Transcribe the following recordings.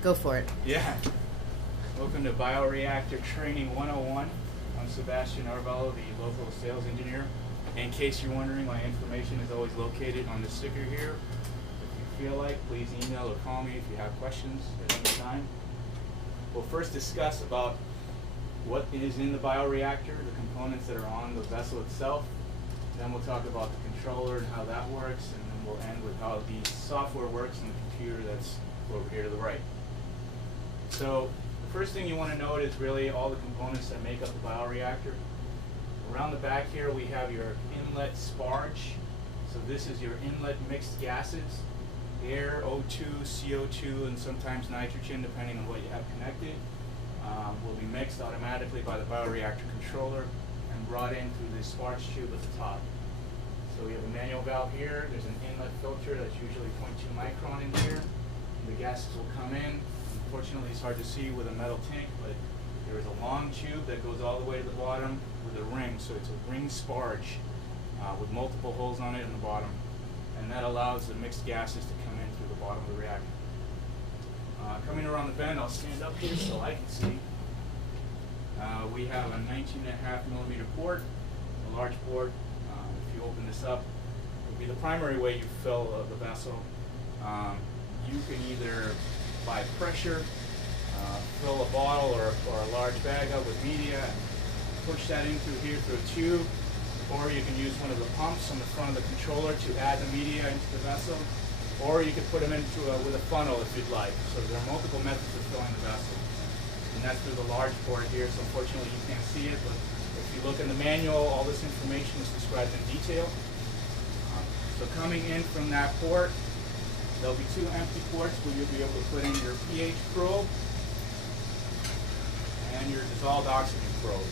Go for it. Yeah. Welcome to Bioreactor Training 101. I'm Sebastian Arvello, the local sales engineer. In case you're wondering, my information is always located on the sticker here. If you feel like, please email or call me if you have questions at any time. We'll first discuss about what is in the bioreactor, the components that are on the vessel itself. Then we'll talk about the controller and how that works, and then we'll end with how the software works in the computer that's over here to the right. So the first thing you want to note is really all the components that make up the bioreactor. Around the back here we have your inlet sparge. So this is your inlet mixed gases, air, O2, CO2, and sometimes nitrogen depending on what you have connected. Will be mixed automatically by the bioreactor controller and brought in through this sparge tube at the top. So we have a manual valve here. There's an inlet filter that's usually 0.2 micron in here. The gases will come in. Unfortunately, it's hard to see with a metal tank, but there is a long tube that goes all the way to the bottom with a ring. So it's a ring sparge with multiple holes on it in the bottom. And that allows the mixed gases to come in through the bottom of the reactor. Coming around the bend, I'll stand up here so I can see. We have a 19.5 millimeter port, a large port. If you open this up, it will be the primary way you fill the vessel. You can either, by pressure, fill a bottle or a large bag up with media and push that in through here through a tube, or you can use one of the pumps on the front of the controller to add the media into the vessel, or you could put them into with a funnel if you'd like. So there are multiple methods of filling the vessel. And that's through the large port here, so unfortunately you can't see it, but if you look in the manual, all this information is described in detail. So coming in from that port, there'll be two empty ports where you'll be able to put in your pH probe and your dissolved oxygen probe.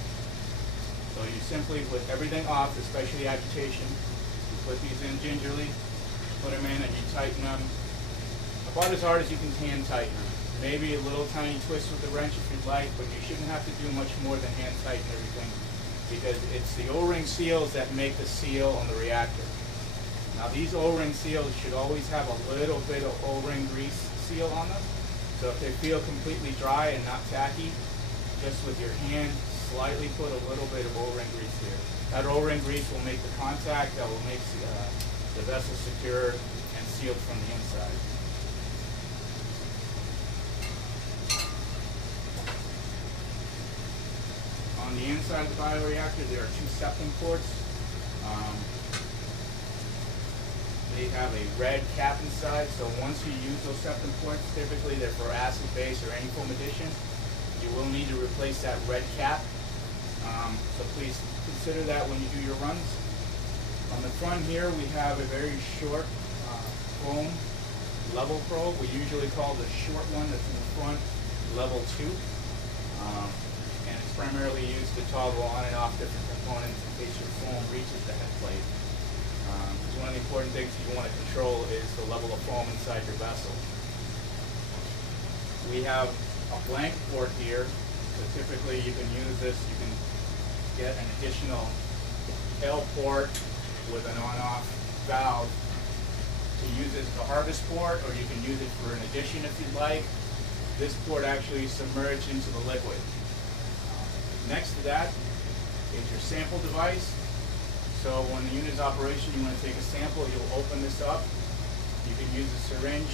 So you simply put everything off, especially agitation. You put these in gingerly, put them in, and you tighten them about as hard as you can hand tighten them. Maybe a little tiny twist with the wrench if you'd like, but you shouldn't have to do much more than hand tighten everything, because it's the O-ring seals that make the seal on the reactor. Now these O-ring seals should always have a little bit of O-ring grease seal on them. So if they feel completely dry and not tacky, just with your hand slightly put a little bit of O-ring grease there. That O-ring grease will make the contact that will make the vessel secure and sealed from the inside. On the inside of the bioreactor, there are two septum ports. They have a red cap inside, so once you use those septum ports, typically they're for acid base or any foam addition, you will need to replace that red cap. So please consider that when you do your runs. On the front here, we have a very short foam level probe. We usually call the short one that's in the front level 2. And it's primarily used to toggle on and off different components in case your foam reaches the head plate. Because one of the important things you want to control is the level of foam inside your vessel. We have a blank port here, so typically you can use this, you can get an additional L port with an on-off valve to use as the harvest port, or you can use it for an addition if you'd like. This port actually is submerged into the liquid. Next to that is your sample device. So when the unit is operation, you want to take a sample, you'll open this up. You can use a syringe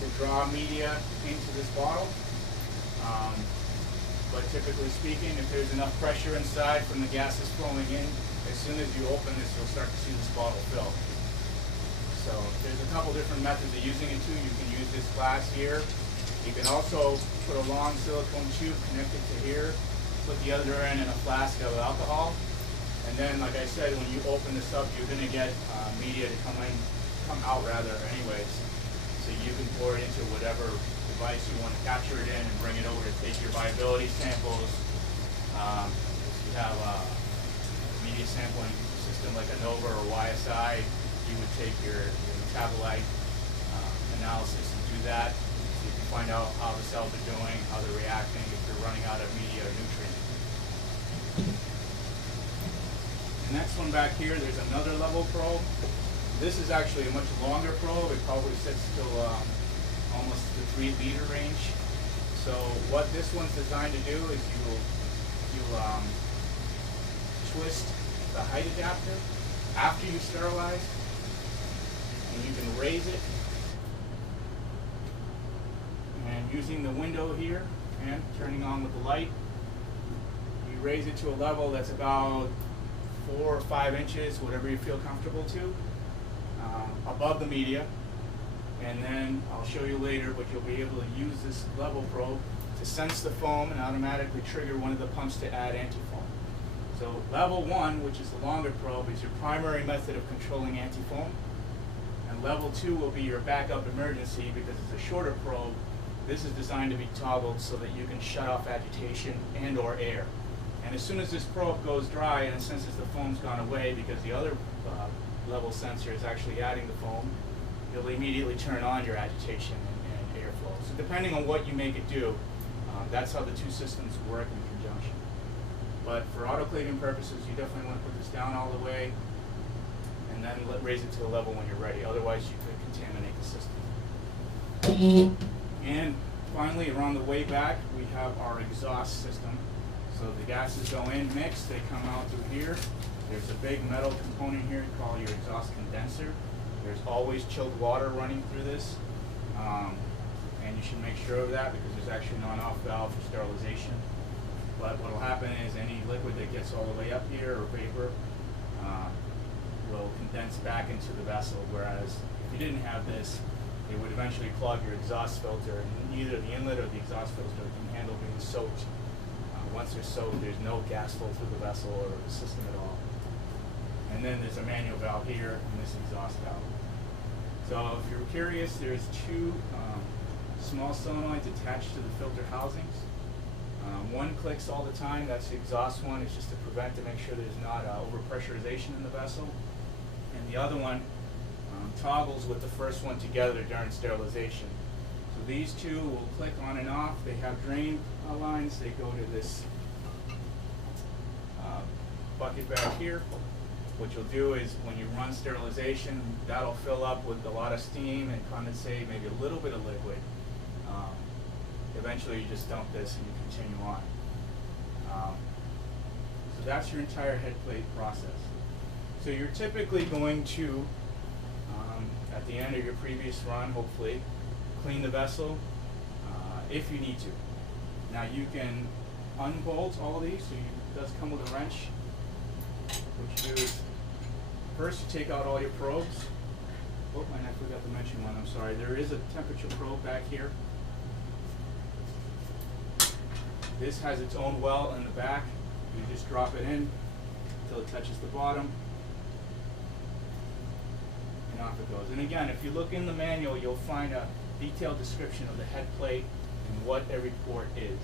to draw media into this bottle. But typically speaking, if there's enough pressure inside from the gases flowing in, as soon as you open this, you'll start to see this bottle fill. So there's a couple different methods of using it too. You can use this glass here. You can also put a long silicone tube connected to here, put the other end in a flask of alcohol, and then, like I said, when you open this up, you're going to get media to come out anyways. So you can pour it into whatever device you want to capture it in and bring it over to take your viability samples. If you have a media sampling system like a NOVA or YSI, you would take your metabolite analysis and do that. So you can find out how the cells are doing, how they're reacting, if they're running out of media or nutrients. The next one back here, there's another level probe. This is actually a much longer probe. It probably sits till almost the 3-liter range. So what this one's designed to do is you'll twist the height adapter after you sterilize, and you can raise it, and using the window here and turning on with the light, you raise it to a level that's about 4 or 5 inches, whatever you feel comfortable to, above the media. And then I'll show you later, but you'll be able to use this level probe to sense the foam and automatically trigger one of the pumps to add anti-foam. So level 1, which is the longer probe, is your primary method of controlling anti-foam. And level 2 will be your backup emergency, because it's a shorter probe. This is designed to be toggled so that you can shut off agitation and or air. And as soon as this probe goes dry and it senses the foam's gone away, because the other level sensor is actually adding the foam, you'll immediately turn on your agitation and airflow. So depending on what you make it do, that's how the two systems work in conjunction. But for autoclaving purposes, you definitely want to put this down all the way and then raise it to the level when you're ready. Otherwise, you could contaminate the system. And finally, around the way back, we have our exhaust system. So the gases go in mixed, they come out through here. There's a big metal component here called your exhaust condenser. There's always chilled water running through this, and you should make sure of that, because there's actually an on-off valve for sterilization. But what will happen is any liquid that gets all the way up here, or vapor, will condense back into the vessel, whereas if you didn't have this, it would eventually clog your exhaust filter, and neither the inlet or the exhaust filter can handle being soaked. Once they're soaked, there's no gas flow through the vessel or the system at all. And then there's a manual valve here and this exhaust valve. So if you're curious, there's 2 small solenoids attached to the filter housings. One clicks all the time, that's the exhaust one. It's just to prevent, to make sure there's not overpressurization in the vessel. And the other one toggles with the first one together during sterilization. So these 2 will click on and off. They have drain lines. They go to this bucket back here. What you'll do is when you run sterilization, that'll fill up with a lot of steam and condensate, maybe a little bit of liquid. Eventually you just dump this and you continue on. So that's your entire head plate process. So you're typically going to, at the end of your previous run, hopefully, clean the vessel if you need to. Now you can unbolt all of these, so it does come with a wrench. What you do is, first you take out all your probes. Oh, and I forgot to mention one, I'm sorry. There is a temperature probe back here. This has its own well in the back. You just drop it in until it touches the bottom, and off it goes. And again, if you look in the manual, you'll find a detailed description of the head plate and what every port is.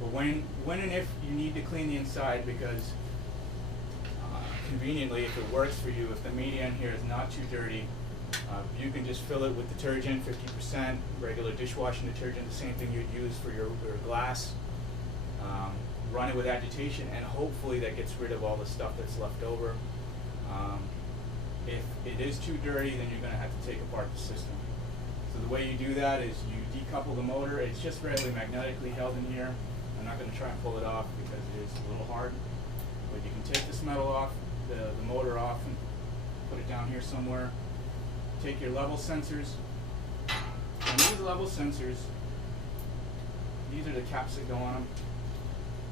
But when and if you need to clean the inside, because conveniently, if it works for you, if the media in here is not too dirty, you can just fill it with detergent, 50%, regular dishwashing detergent, the same thing you'd use for your glass. Run it with agitation, and hopefully that gets rid of all the stuff that's left over. If it is too dirty, then you're going to have to take apart the system. So the way you do that is you decouple the motor. It's just fairly magnetically held in here. I'm not going to try and pull it off because it is a little hard. But you can take this metal off, the motor off, and put it down here somewhere. Take your level sensors. And these level sensors, these are the caps that go on them.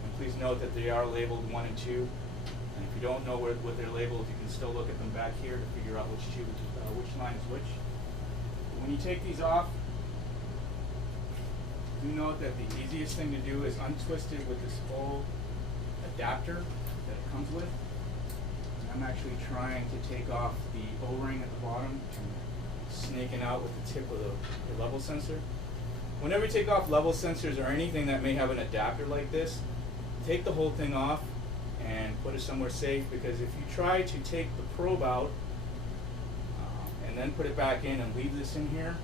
And please note that they are labeled 1 and 2. And if you don't know what they're labeled, you can still look at them back here to figure out which line is which. But when you take these off, do note that the easiest thing to do is untwist it with this whole adapter that it comes with. And I'm actually trying to take off the O-ring at the bottom and snaking out with the tip of the level sensor. Whenever you take off level sensors or anything that may have an adapter like this, take the whole thing off and put it somewhere safe, because if you try to take the probe out and then put it back in and leave this in here,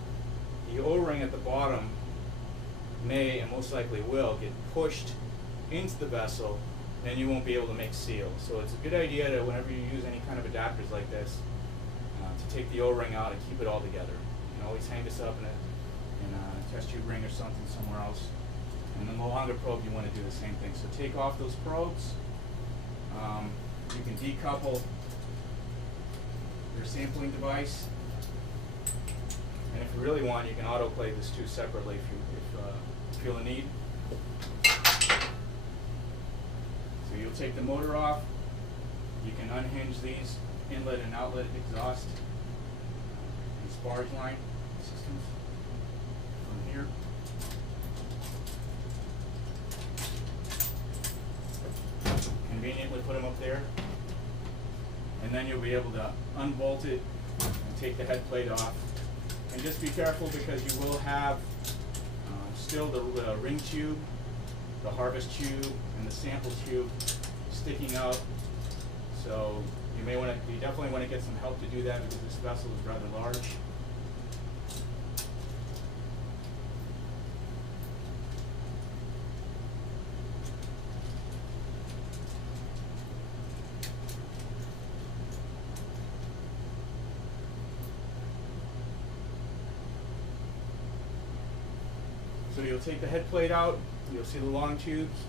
the O-ring at the bottom may, and most likely will, get pushed into the vessel, and you won't be able to make seal. So it's a good idea that whenever you use any kind of adapters like this, to take the O-ring out and keep it all together. can always hang this up in a test tube ring or something somewhere else. And then the longer probe, you want to do the same thing. So take off those probes. You can decouple your sampling device. And if you really want, you can autoclave this too separately if you feel the need. So you'll take the motor off. You can unhinge these inlet and outlet exhaust and sparge line systems from here. Conveniently put them up there. And then you'll be able to unbolt it and take the head plate off. And just be careful because you will have still the ring tube, the harvest tube, and the sample tube sticking out. So you definitely want to get some help to do that because this vessel is rather large. So you'll take the head plate out, you'll see the long tubes,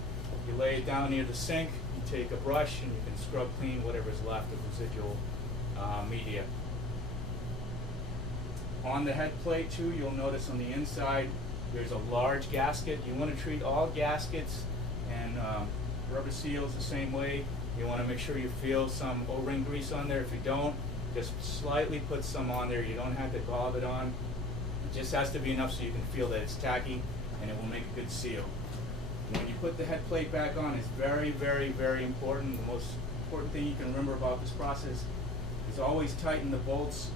you lay it down near the sink, you take a brush and you can scrub clean whatever's left of residual media. On the head plate too, you'll notice on the inside there's a large gasket. You want to treat all gaskets and rubber seals the same way. You want to make sure you feel some O-ring grease on there. If you don't, just slightly put some on there. You don't have to glob it on. It just has to be enough so you can feel that it's tacky and it will make a good seal. When you put the head plate back on, it's very, very, very important. The most important thing you can remember about this process is always tighten the bolts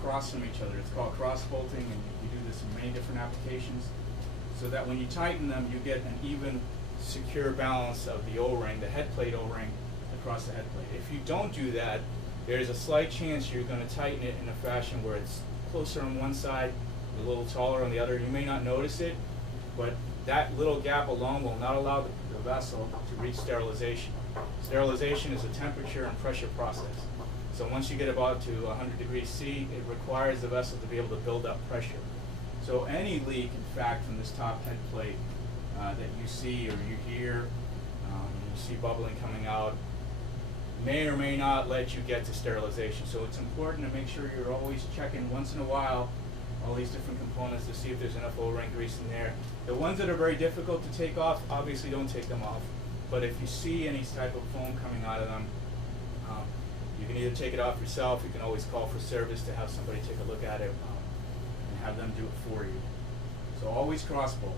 across from each other. It's called cross bolting, and you do this in many different applications, so that when you tighten them, you get an even, secure balance of the O-ring, the head plate O-ring, across the head plate. If you don't do that, there's a slight chance you're going to tighten it in a fashion where it's closer on one side, a little taller on the other. You may not notice it, but that little gap alone will not allow the vessel to reach sterilization. Sterilization is a temperature and pressure process. So once you get about to 100 degrees C, it requires the vessel to be able to build up pressure. So any leak, in fact, from this top head plate that you see or you hear, you see bubbling coming out, may or may not let you get to sterilization. So it's important to make sure you're always checking once in a while all these different components to see if there's enough O-ring grease in there. The ones that are very difficult to take off, obviously don't take them off. But if you see any type of foam coming out of them, you can either take it off yourself, you can always call for service to have somebody take a look at it and have them do it for you. So always cross bolt.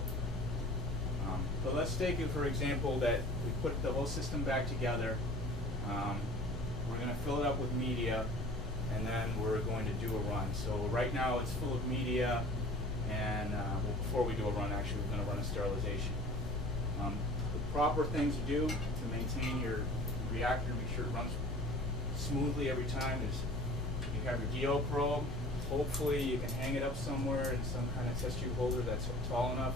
But let's take it for example that we put the whole system back together. We're going to fill it up with media, and then we're going to do a run. So right now it's full of media, and well, before we do a run, actually, we're going to run a sterilization. The proper thing to do to maintain your reactor, make sure it runs smoothly every time, is you have your DO probe. Hopefully you can hang it up somewhere in some kind of test tube holder that's tall enough.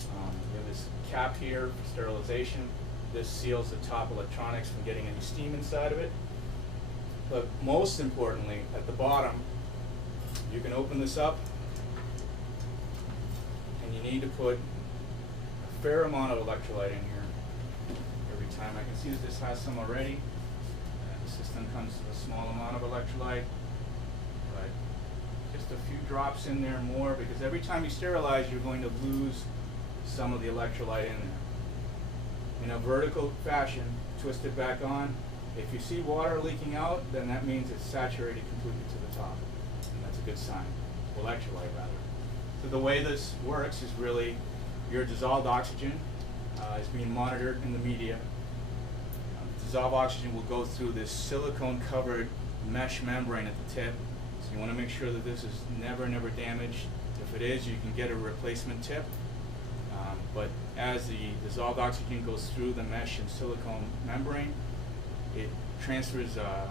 You have this cap here for sterilization. This seals the top electronics from getting any steam inside of it. But most importantly, at the bottom, you can open this up, and you need to put a fair amount of electrolyte in here every time. I can see that this has some already. The system comes with a small amount of electrolyte, but just a few drops in there more, because every time you sterilize, you're going to lose some of the electrolyte in there. In a vertical fashion, twist it back on. If you see water leaking out, then that means it's saturated completely to the top, and that's a good sign. Electrolyte, rather. So the way this works is really your dissolved oxygen is being monitored in the media. Dissolved oxygen will go through this silicone-covered mesh membrane at the tip. So you want to make sure that this is never damaged. If it is, you can get a replacement tip. But as the dissolved oxygen goes through the mesh and silicone membrane, it transfers a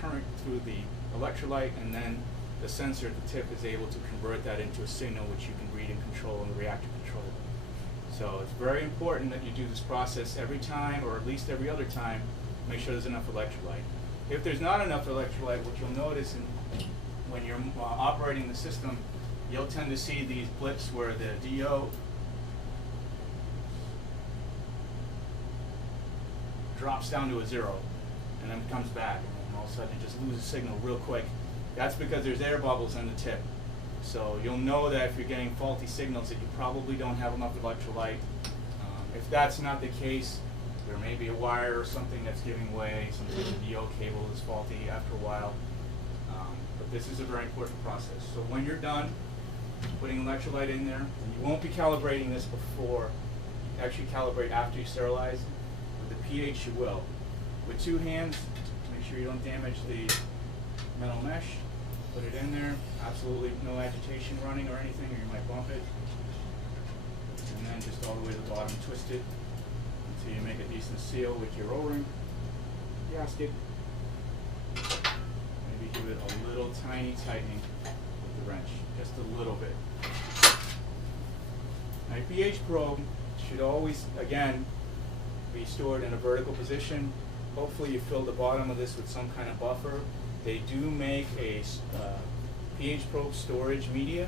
current through the electrolyte, and then the sensor at the tip is able to convert that into a signal which you can read and control in the reactor controller. So it's very important that you do this process every time, or at least every other time. Make sure there's enough electrolyte. If there's not enough electrolyte, what you'll notice when you're operating the system, you'll tend to see these blips where the DO drops down to a 0 and then comes back, and all of a sudden it just loses signal real quick. That's because there's air bubbles in the tip. So you'll know that if you're getting faulty signals that you probably don't have enough electrolyte. If that's not the case, there may be a wire or something that's giving way. Sometimes the DO cable is faulty after a while. But this is a very important process. So when you're done putting electrolyte in there, and you won't be calibrating this before, you actually calibrate after you sterilize. With the pH you will. With 2 hands, make sure you don't damage the metal mesh. Put it in there, absolutely no agitation running or anything, or you might bump it. And then just all the way to the bottom, twist it until you make a decent seal with your O-ring gasket. Maybe give it a little tiny tightening with the wrench, just a little bit. Now your pH probe should always, again, be stored in a vertical position. Hopefully you fill the bottom of this with some kind of buffer. They do make a pH probe storage media,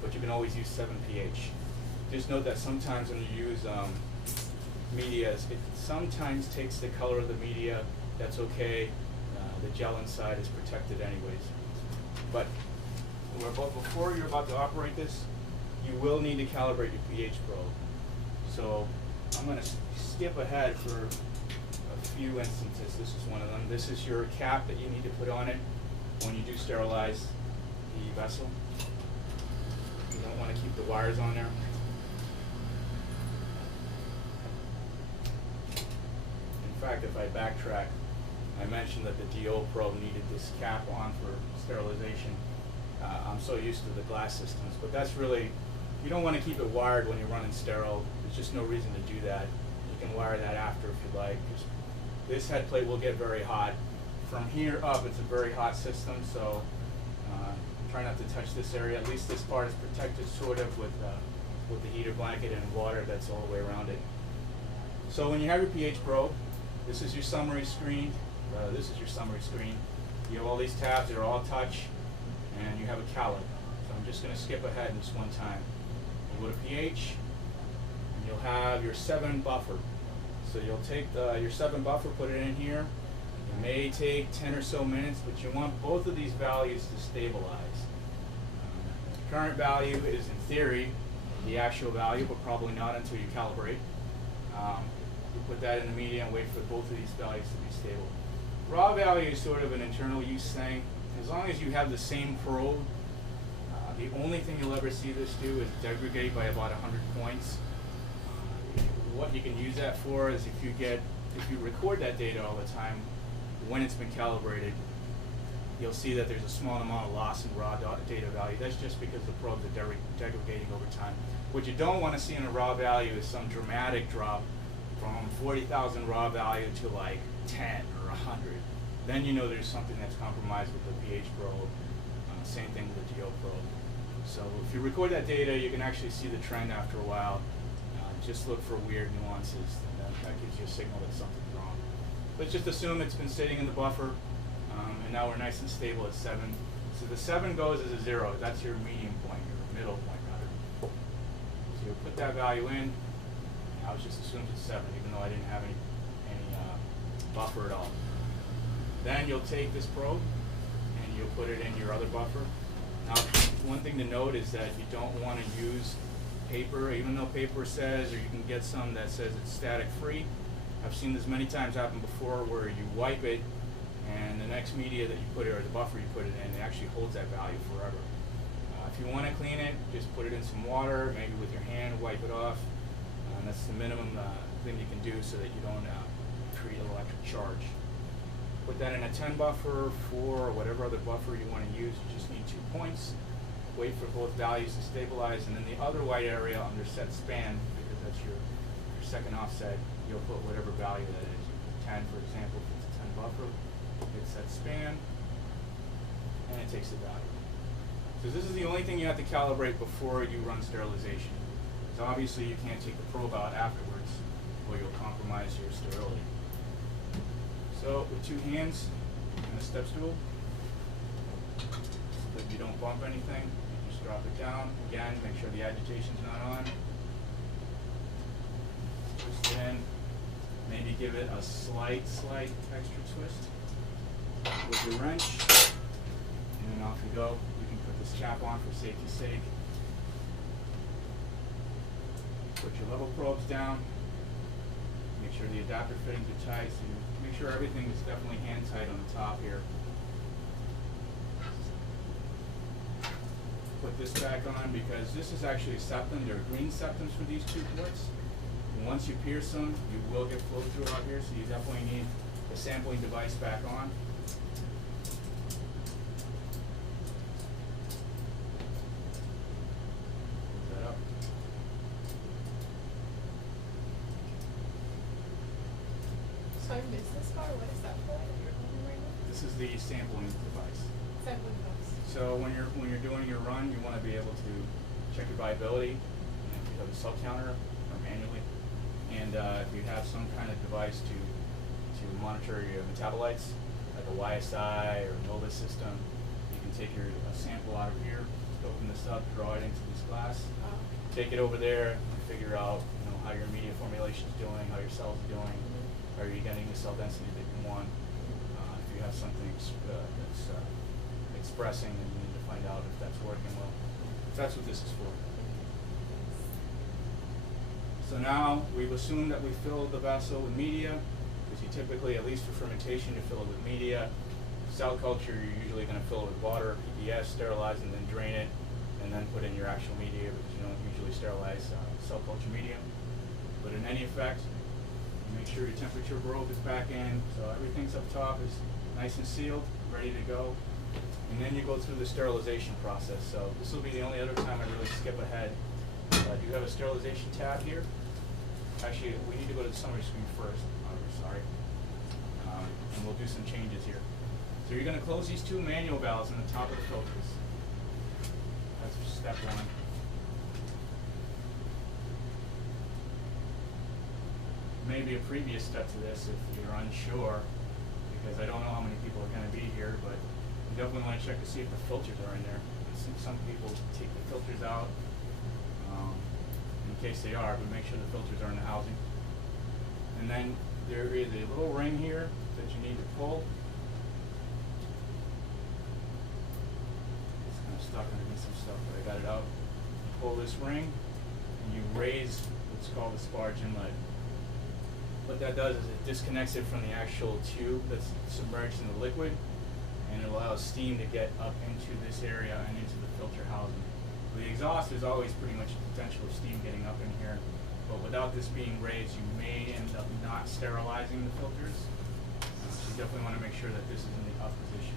but you can always use 7 pH. Just note that sometimes when you use medias, it sometimes takes the color of the media. That's okay. The gel inside is protected anyways. But before you're about to operate this, you will need to calibrate your pH probe. So I'm going to skip ahead for a few instances. This is one of them. This is your cap that you need to put on it when you do sterilize the vessel. You don't want to keep the wires on there. In fact, if I backtrack, I mentioned that the DO probe needed this cap on for sterilization. I'm so used to the glass systems, but that's really, you don't want to keep it wired when you're running sterile. There's just no reason to do that. You can wire that after if you like. This head plate will get very hot. From here up, it's a very hot system, so try not to touch this area. At least this part is protected sort of with the heater blanket and water that's all the way around it. So when you have your pH probe, this is your summary screen. This is your summary screen. You have all these tabs that are all touch, and you have a calic. So I'm just going to skip ahead in just one time. You go to pH, and you'll have your 7 buffer. So you'll take your 7 buffer, put it in here. It may take 10 or so minutes, but you want both of these values to stabilize. The current value is, in theory, the actual value, but probably not until you calibrate. You put that in the media and wait for both of these values to be stable. Raw value is sort of an internal use thing. As long as you have the same probe, the only thing you'll ever see this do is degrade by about 100 points. What you can use that for is if you record that data all the time, when it's been calibrated, you'll see that there's a small amount of loss in raw data value. That's just because the probes are degrading over time. What you don't want to see in a raw value is some dramatic drop from 40,000 raw value to like 10 or 100. Then you know there's something that's compromised with the pH probe. Same thing with the DO probe. So if you record that data, you can actually see the trend after a while. Just look for weird nuances, and that gives you a signal that something's wrong. Let's just assume it's been sitting in the buffer, and now we're nice and stable at 7. So the 7 goes as a 0. That's your medium point, your middle point rather. So you put that value in. I was just assumed it's 7, even though I didn't have any buffer at all. Then you'll take this probe and you'll put it in your other buffer. Now, one thing to note is that you don't want to use paper, even though paper says, or you can get some that says it's static free. I've seen this many times happen before where you wipe it and the next media that you put it, or the buffer you put it in, it actually holds that value forever. If you want to clean it, just put it in some water, maybe with your hand, wipe it off. And that's the minimum thing you can do so that you don't create an electric charge. Put that in a 10 buffer, 4, or whatever other buffer you want to use. You just need 2 points. Wait for both values to stabilize, and then the other white area under set span, because that's your second offset, you'll put whatever value that is. 10, for example, if it's a 10 buffer, hit set span, and it takes the value. So this is the only thing you have to calibrate before you run sterilization. So obviously you can't take the probe out afterwards, or you'll compromise your sterility. So with 2 hands and a step stool, So if you don't bump anything, you just drop it down. Again, make sure the agitation's not on. Twist it in. Maybe give it a slight extra twist with your wrench. And then off you go. You can put this cap on for safety's sake. Put your level probes down. Make sure the adapter fittings are tight. So you make sure everything is definitely hand tight on the top here. Put this back on because this is actually a septum. There are green septums for these two ports. And once you pierce them, you will get flow through out here, so you definitely need the sampling device back on. Put that up. So I missed this part. What is that for that you're holding right now? This is the sampling device. Sampling box. So when you're doing your run, you want to be able to check your viability, and if you have a sub counter or manually, and if you have some kind of device to monitor your metabolites, like a YSI or Nova system, you can take your sample out of here, open this up, draw it into this glass, take it over there, and figure out how your media formulation is doing, how your cells are doing, are you getting the cell density that you want. If you have something that's expressing, and you need to find out if that's working well. That's what this is for. So now we've assumed that we filled the vessel with media, because you typically, at least for fermentation, you fill it with media. Cell culture, you're usually going to fill it with water, PBS, sterilize, and then drain it, and then put in your actual media, because you don't usually sterilize cell culture medium. But in any effect, you make sure your temperature probe is back in, so everything's up top is nice and sealed, ready to go. And then you go through the sterilization process. So this will be the only other time I really skip ahead. Do you have a sterilization tab here? Actually, we need to go to the summary screen first. Sorry. And we'll do some changes here. So you're going to close these two manual valves on the top of the filters. That's step one. Maybe a previous step to this if you're unsure, because I don't know how many people are going to be here, but you definitely want to check to see if the filters are in there. Some people take the filters out in case they are, but make sure the filters are in the housing. And then there is a little ring here that you need to pull. It's kind of stuck underneath some stuff, but I got it out. You pull this ring, and you raise what's called the sparge inlet. What that does is it disconnects it from the actual tube that's submerged in the liquid, and it allows steam to get up into this area and into the filter housing. The exhaust is always pretty much the potential of steam getting up in here, but without this being raised, you may end up not sterilizing the filters. So you definitely want to make sure that this is in the up position.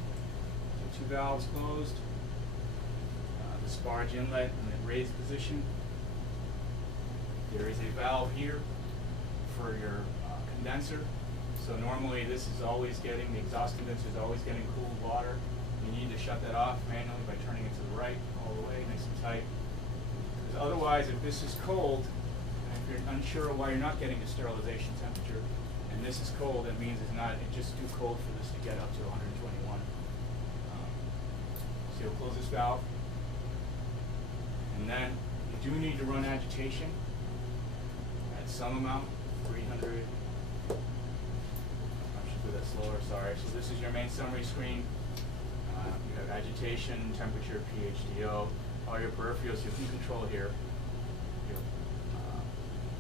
So two valves closed, the sparge inlet in the raised position. There is a valve here for your condenser. So normally this is always getting, the exhaust condenser is always getting cool water. You need to shut that off manually by turning it to the right all the way, nice and tight. Because otherwise, if this is cold, and if you're unsure why you're not getting the sterilization temperature, and this is cold, that means it's just too cold for this to get up to 121. So you'll close this valve. And then you do need to run agitation at some amount, 300. Do that slower, sorry. So this is your main summary screen. You have agitation, temperature, pH, DO, all your peripherals you can control here. Your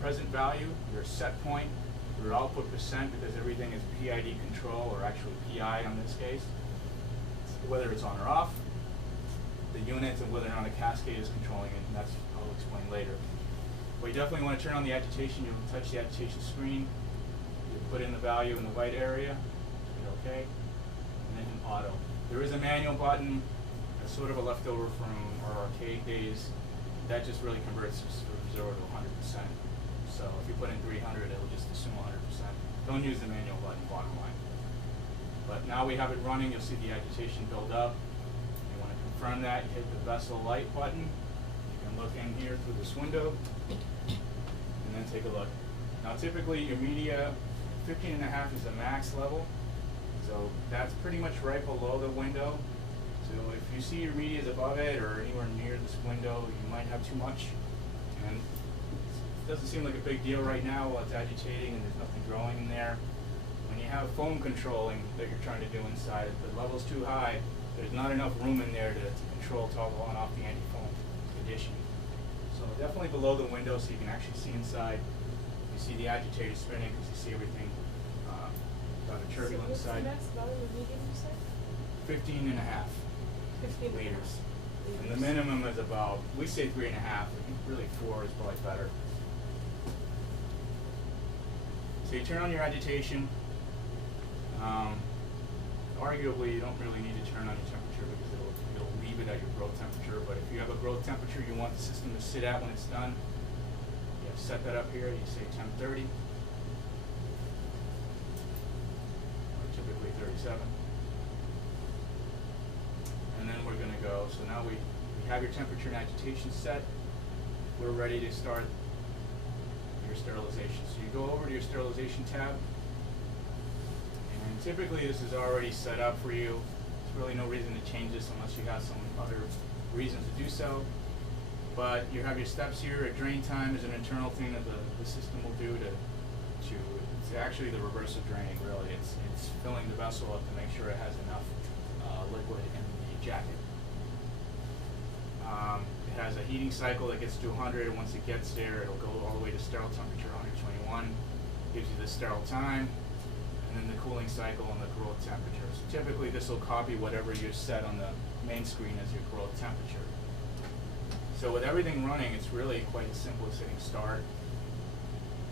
present value, your set point, your output percent, because everything is PID control, or actually PI in this case. Whether it's on or off, the unit, and whether or not a cascade is controlling it, and that's I'll explain later. But you definitely want to turn on the agitation. You'll touch the agitation screen. Put in the value in the white area, hit OK, and then in auto. There is a manual button, that's sort of a leftover from our arcade days. That just really converts from 0 to 100%. So if you put in 300, it'll just assume 100%. Don't use the manual button, bottom line. But now we have it running, you'll see the agitation build up. You want to confirm that, you hit the vessel light button. You can look in here through this window, and then take a look. Now typically your media, 15.5 is the max level, so that's pretty much right below the window. So if you see your media is above it or anywhere near this window, you might have too much. And it doesn't seem like a big deal right now while it's agitating and there's nothing growing in there. When you have foam controlling that you're trying to do inside, if the level's too high, there's not enough room in there to control toggle on off the anti-foam conditioning. So definitely below the window so you can actually see inside. You see the agitator spinning because you see everything got a turbulent what's side. the max volume of medium you said? 15 and a half 15 liters. And the minimum is about, we say 3.5, but really 4 is probably better. So you turn on your agitation. Arguably, you don't really need to turn on your temperature because it'll leave it at your growth temperature. But if you have a growth temperature you want the system to sit at when it's done, you have set that up here. You say 1030, or typically 37. And then we're going to go. So now we have your temperature and agitation set. We're ready to start your sterilization. So you go over to your sterilization tab. And typically this is already set up for you. There's really no reason to change this unless you have some other reasons to do so. But you have your steps here. A drain time is an internal thing that the system will do it's actually the reverse of draining really. It's filling the vessel up to make sure it has enough liquid in the jacket. It has a heating cycle that gets to 100, and once it gets there, it'll go all the way to sterile temperature 121. Gives you the sterile time, and then the cooling cycle and the growth temperature. So typically this will copy whatever you set on the main screen as your growth temperature. So with everything running, it's really quite as simple as hitting start,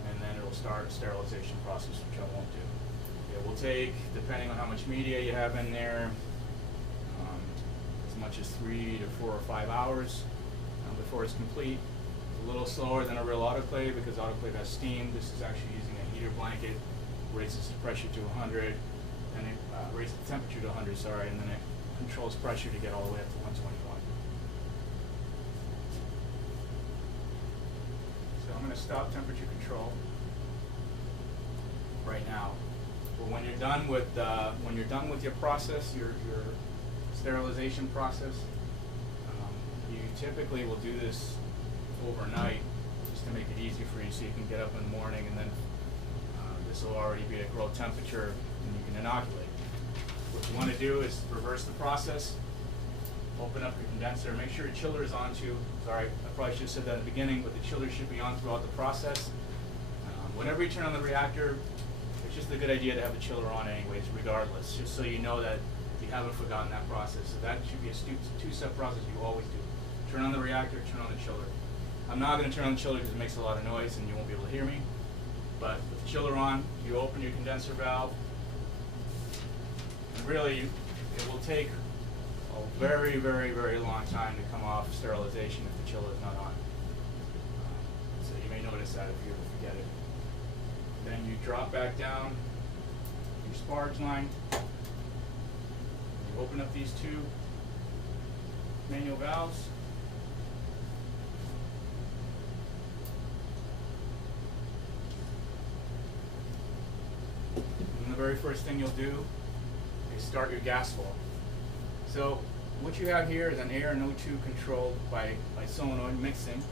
and then it'll start a sterilization process, which I won't do. It will take, depending on how much media you have in there, as much as 3 to 4 or 5 hours before it's complete. It's a little slower than a real autoclave because autoclave has steam. This is actually using a heater blanket, raises the pressure to 100, and it raises the temperature to 100, sorry, and then it controls pressure to get all the way up to 121. So I'm going to stop temperature control right now. But when you're done with your process, your sterilization process, you typically will do this overnight just to make it easy for you, so you can get up in the morning and then this will already be at growth temperature and you can inoculate. What you want to do is reverse the process. Open up your condenser. Make sure your chiller is on too. Sorry, I probably should have said that at the beginning, but the chiller should be on throughout the process. Whenever you turn on the reactor, it's just a good idea to have the chiller on anyways, regardless, just so you know that you haven't forgotten that process. So that should be a two-step process you always do. Turn on the reactor, turn on the chiller. I'm not going to turn on the chiller because it makes a lot of noise and you won't be able to hear me. But with the chiller on, you open your condenser valve. And really, it will take a very, very, very long time to come off sterilization if the chiller is not on. So you may notice that if you ever forget it. Then you drop back down your sparge line. You open up these two manual valves. And the very first thing you'll do is start your gas flow. So what you have here is an air and O2 controlled by solenoid mixing,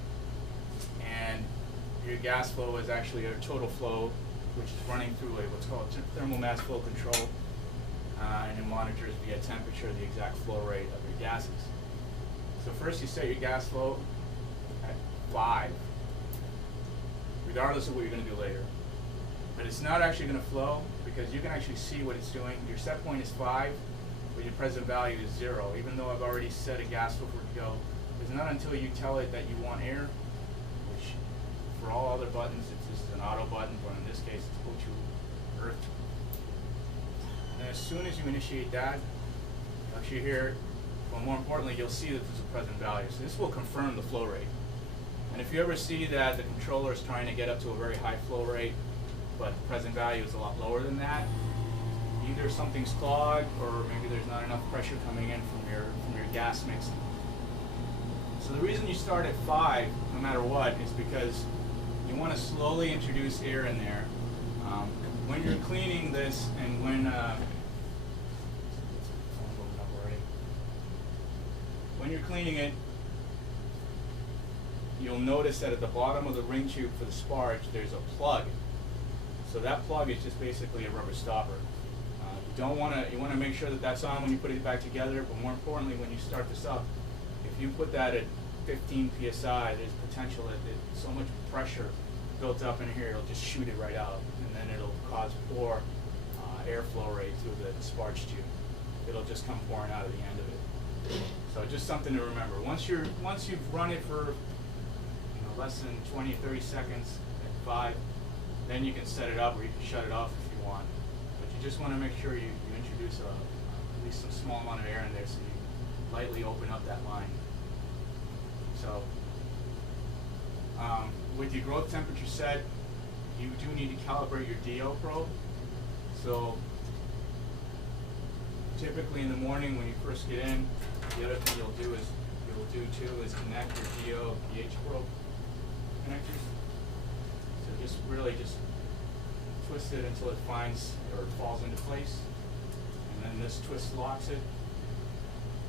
and your gas flow is actually a total flow, which is running through what's called thermal mass flow control, and it monitors via temperature the exact flow rate of your gases. So first you set your gas flow at 5, regardless of what you're going to do later. But it's not actually going to flow because you can actually see what it's doing. Your set point is 5, but your present value is 0. Even though I've already set a gas flow for it to go, it's not until you tell it that you want air, which for all other buttons it's just an auto button, but in this case it's O2 earth. And as soon as you initiate that, you'll actually hear, well, more importantly, you'll see that there's a present value. So this will confirm the flow rate. And if you ever see that the controller is trying to get up to a very high flow rate, but the present value is a lot lower than that, either something's clogged or maybe there's not enough pressure coming in from your gas mixing. So the reason you start at 5, no matter what, is because you want to slowly introduce air in there. When you're cleaning this and when when you're cleaning it, you'll notice that at the bottom of the ring tube for the sparge, there's a plug. So that plug is just basically a rubber stopper. You want to make sure that that's on when you put it back together, but more importantly, when you start this up, if you put that at 15 psi, there's potential that so much pressure built up in here, it'll just shoot it right out, and then it'll cause poor airflow rate through the sparge tube. It'll just come pouring out at the end of it. So just something to remember. Once you've run it for less than 20 or 30 seconds at 5, then you can set it up, or you can shut it off if you want. But you just want to make sure you introduce at least some small amount of air in there, so you lightly open up that line. So with your growth temperature set, you do need to calibrate your DO probe. So typically in the morning when you first get in, the other thing you'll do is connect your DO pH probe connectors. So just really twist it until it finds or falls into place, and then this twist locks it.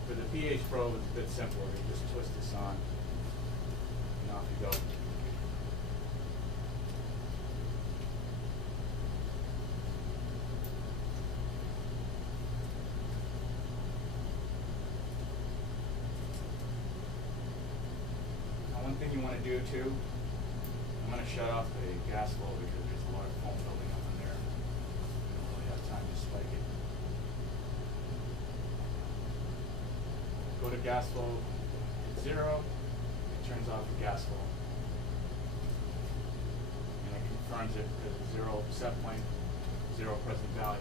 For the pH probe, it's a bit simpler. You just twist this on, and off you go. Now, one thing you want to do too, I'm going to shut off the gas flow because there's a lot of foam building up in there. I don't really have time to spike it. Go to gas flow at 0, it turns off the gas flow. And it confirms it as a 0 set point, 0 present value.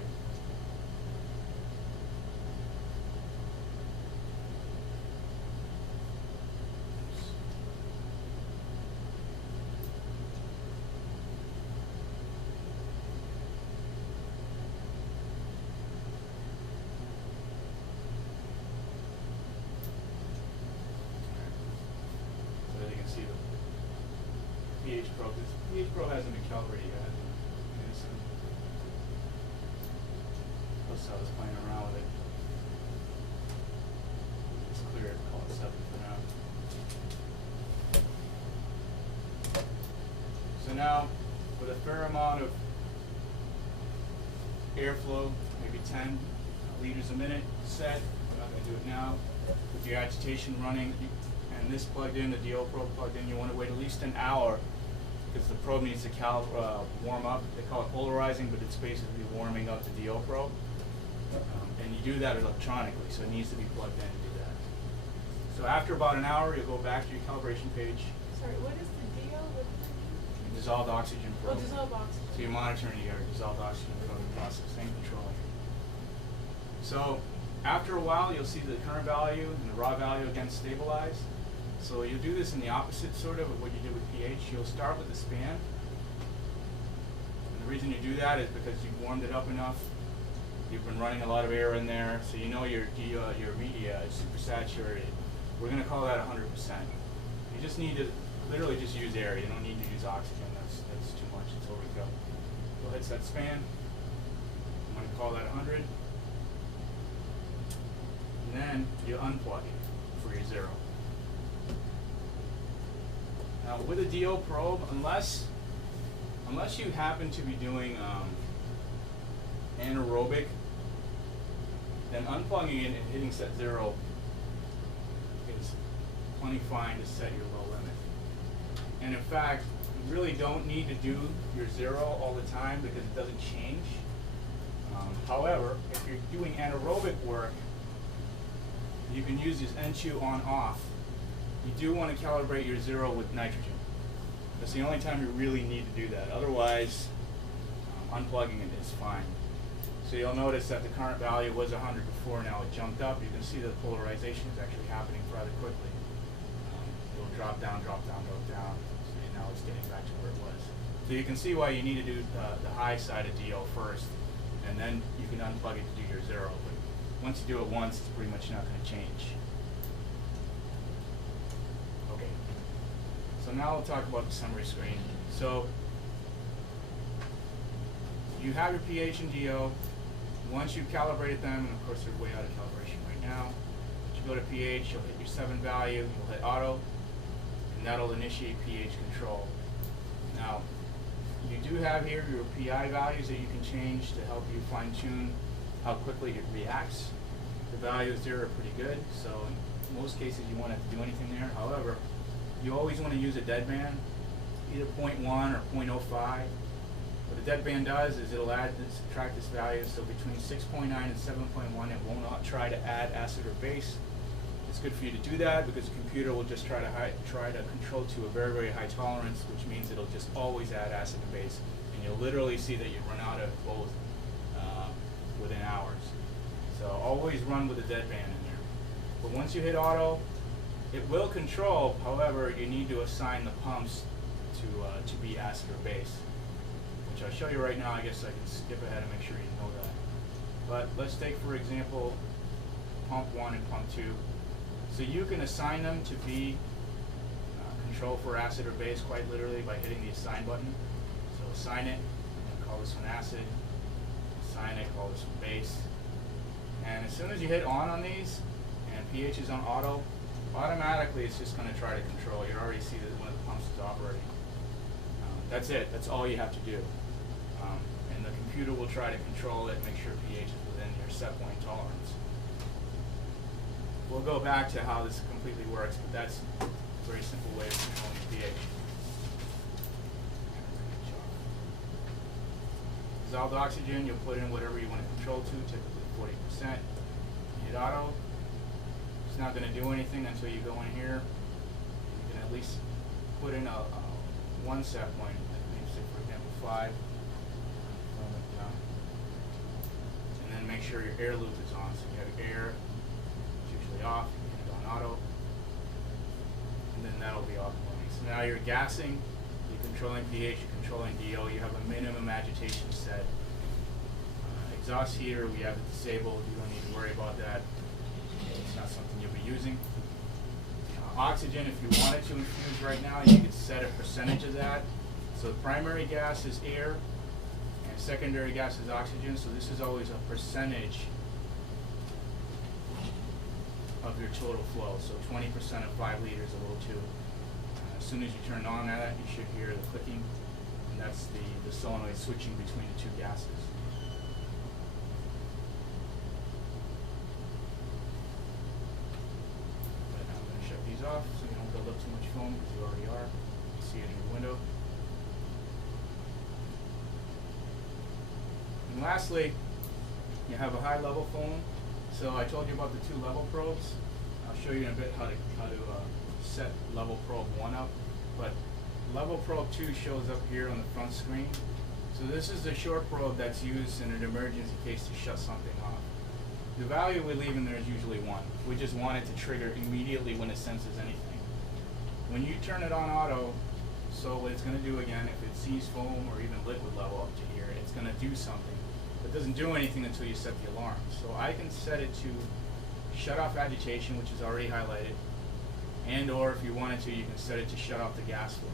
See the pH probe. This pH probe hasn't been calibrated yet. Plus I was playing around with it. It's clear to call it 7 for now. So now, with a fair amount of airflow, maybe 10 liters a minute set, I'm not going to do it now, with your agitation running, and this plugged in, the DO probe plugged in, you want to wait at least an hour because the probe needs to warm up. They call it polarizing, but it's basically warming up the DO probe. And you do that electronically, so it needs to be plugged in to do that. So after about an hour, you'll go back to your calibration page. Sorry, what is the DO? What does it mean? Dissolved oxygen probe. Oh, dissolved oxygen. So you're monitoring your dissolved oxygen probe process and controlling it. So after a while, you'll see the current value and the raw value again stabilize. So you'll do this in the opposite sort of what you did with pH. You'll start with the span. And the reason you do that is because you've warmed it up enough. You've been running a lot of air in there, so you know your media is super saturated. We're going to call that 100%. You just need to literally just use air. You don't need to use oxygen. That's too much. It's overkill. Go ahead, set span. I'm going to call that 100. And then you unplug it for your 0. Now with a DO probe, unless you happen to be doing anaerobic, then unplugging it and hitting set 0 is plenty fine to set your low limit. And in fact, you really don't need to do your 0 all the time because it doesn't change. However, if you're doing anaerobic work, you can use this N2 on-off. You do want to calibrate your 0 with nitrogen. That's the only time you really need to do that. Otherwise, unplugging it is fine. So you'll notice that the current value was 100 before, now it jumped up. You can see the polarization is actually happening rather quickly. It'll drop down, drop down, drop down. So now it's getting back to where it was. So you can see why you need to do the high side of DO first, and then you can unplug it to do your 0. But once you do it once, it's pretty much not going to change. Okay. So now we'll talk about the summary screen. So you have your pH and DO. Once you've calibrated them, and of course they're way out of calibration right now, but you go to pH, you'll hit your 7 value, you'll hit auto, and that'll initiate pH control. Now, you do have here your PI values that you can change to help you fine tune how quickly it reacts. The values there are pretty good, so in most cases you won't have to do anything there. However, you always want to use a deadband, either 0.1 or 0.05. What a deadband does is it'll add and subtract this value, so between 6.9 and 7.1 it will not try to add acid or base. It's good for you to do that because the computer will just try to control to a very, very high tolerance, which means it'll just always add acid and base, and you'll literally see that you run out of both within hours. So always run with a deadband in there. But once you hit auto, it will control. However, you need to assign the pumps to be acid or base, which I'll show you right now. I guess I can skip ahead and make sure you know that. But let's take, for example, pump 1 and pump 2. So you can assign them to be control for acid or base quite literally by hitting the assign button. So assign it, and call this one acid. Assign it, call this one base. And as soon as you hit on these, and pH is on auto, automatically it's just going to try to control. You already see that one of the pumps is operating. That's it. That's all you have to do. And the computer will try to control it, make sure pH is within your set point tolerance. We'll go back to how this completely works, but that's a very simple way of controlling the pH. Dissolved oxygen, you'll put in whatever you want to control to, typically 40%. Hit auto. It's not going to do anything until you go in here. You can at least put in a one set point, say for example 5. And then make sure your air loop is on. So you have air, it's usually off, you hit it on auto, and then that'll be off. So now you're gassing, you're controlling pH, you're controlling DO, you have a minimum agitation set. Exhaust heater, we have it disabled, you don't need to worry about that. It's not something you'll be using. Oxygen, if you wanted to infuse right now, you could set a percentage of that. So primary gas is air, and secondary gas is oxygen, so this is always a percentage of your total flow. So 20% of 5 liters of O2. As soon as you turn on that, you should hear the clicking, and that's the solenoid switching between the two gases. But I'm going to shut these off so you don't build up too much foam, because you already are. You can see it in your window. And lastly, you have a high level foam. So I told you about the 2 level probes. I'll show you in a bit how to set level probe 1 up. But level probe 2 shows up here on the front screen. So this is the short probe that's used in an emergency case to shut something off. The value we leave in there is usually 1. We just want it to trigger immediately when it senses anything. When you turn it on auto, so what it's going to do again, if it sees foam or even liquid level up to here, it's going to do something. It doesn't do anything until you set the alarm. So I can set it to shut off agitation, which is already highlighted, and or if you wanted to, you can set it to shut off the gas flow.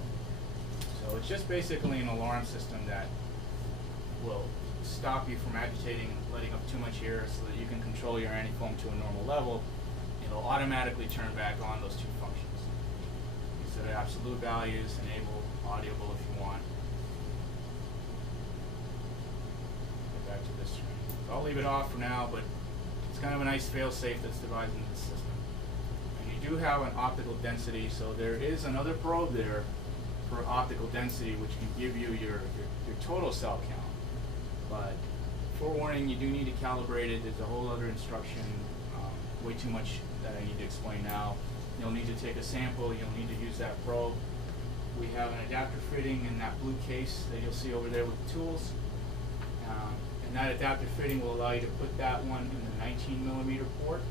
So it's just basically an alarm system that will stop you from agitating and letting up too much air so that you can control your anti-foam to a normal level. It'll automatically turn back on those 2 functions. You set absolute values, enable audible if you want. Back to this screen. So I'll leave it off for now, but it's kind of a nice fail-safe that's divided into the system. And you do have an optical density, so there is another probe there for optical density, which can give you your total cell count. But forewarning, you do need to calibrate it. There's a whole other instruction, way too much that I need to explain now. You'll need to take a sample, you'll need to use that probe. We have an adapter fitting in that blue case that you'll see over there with the tools. And that adapter fitting will allow you to put that one in the 19mm port.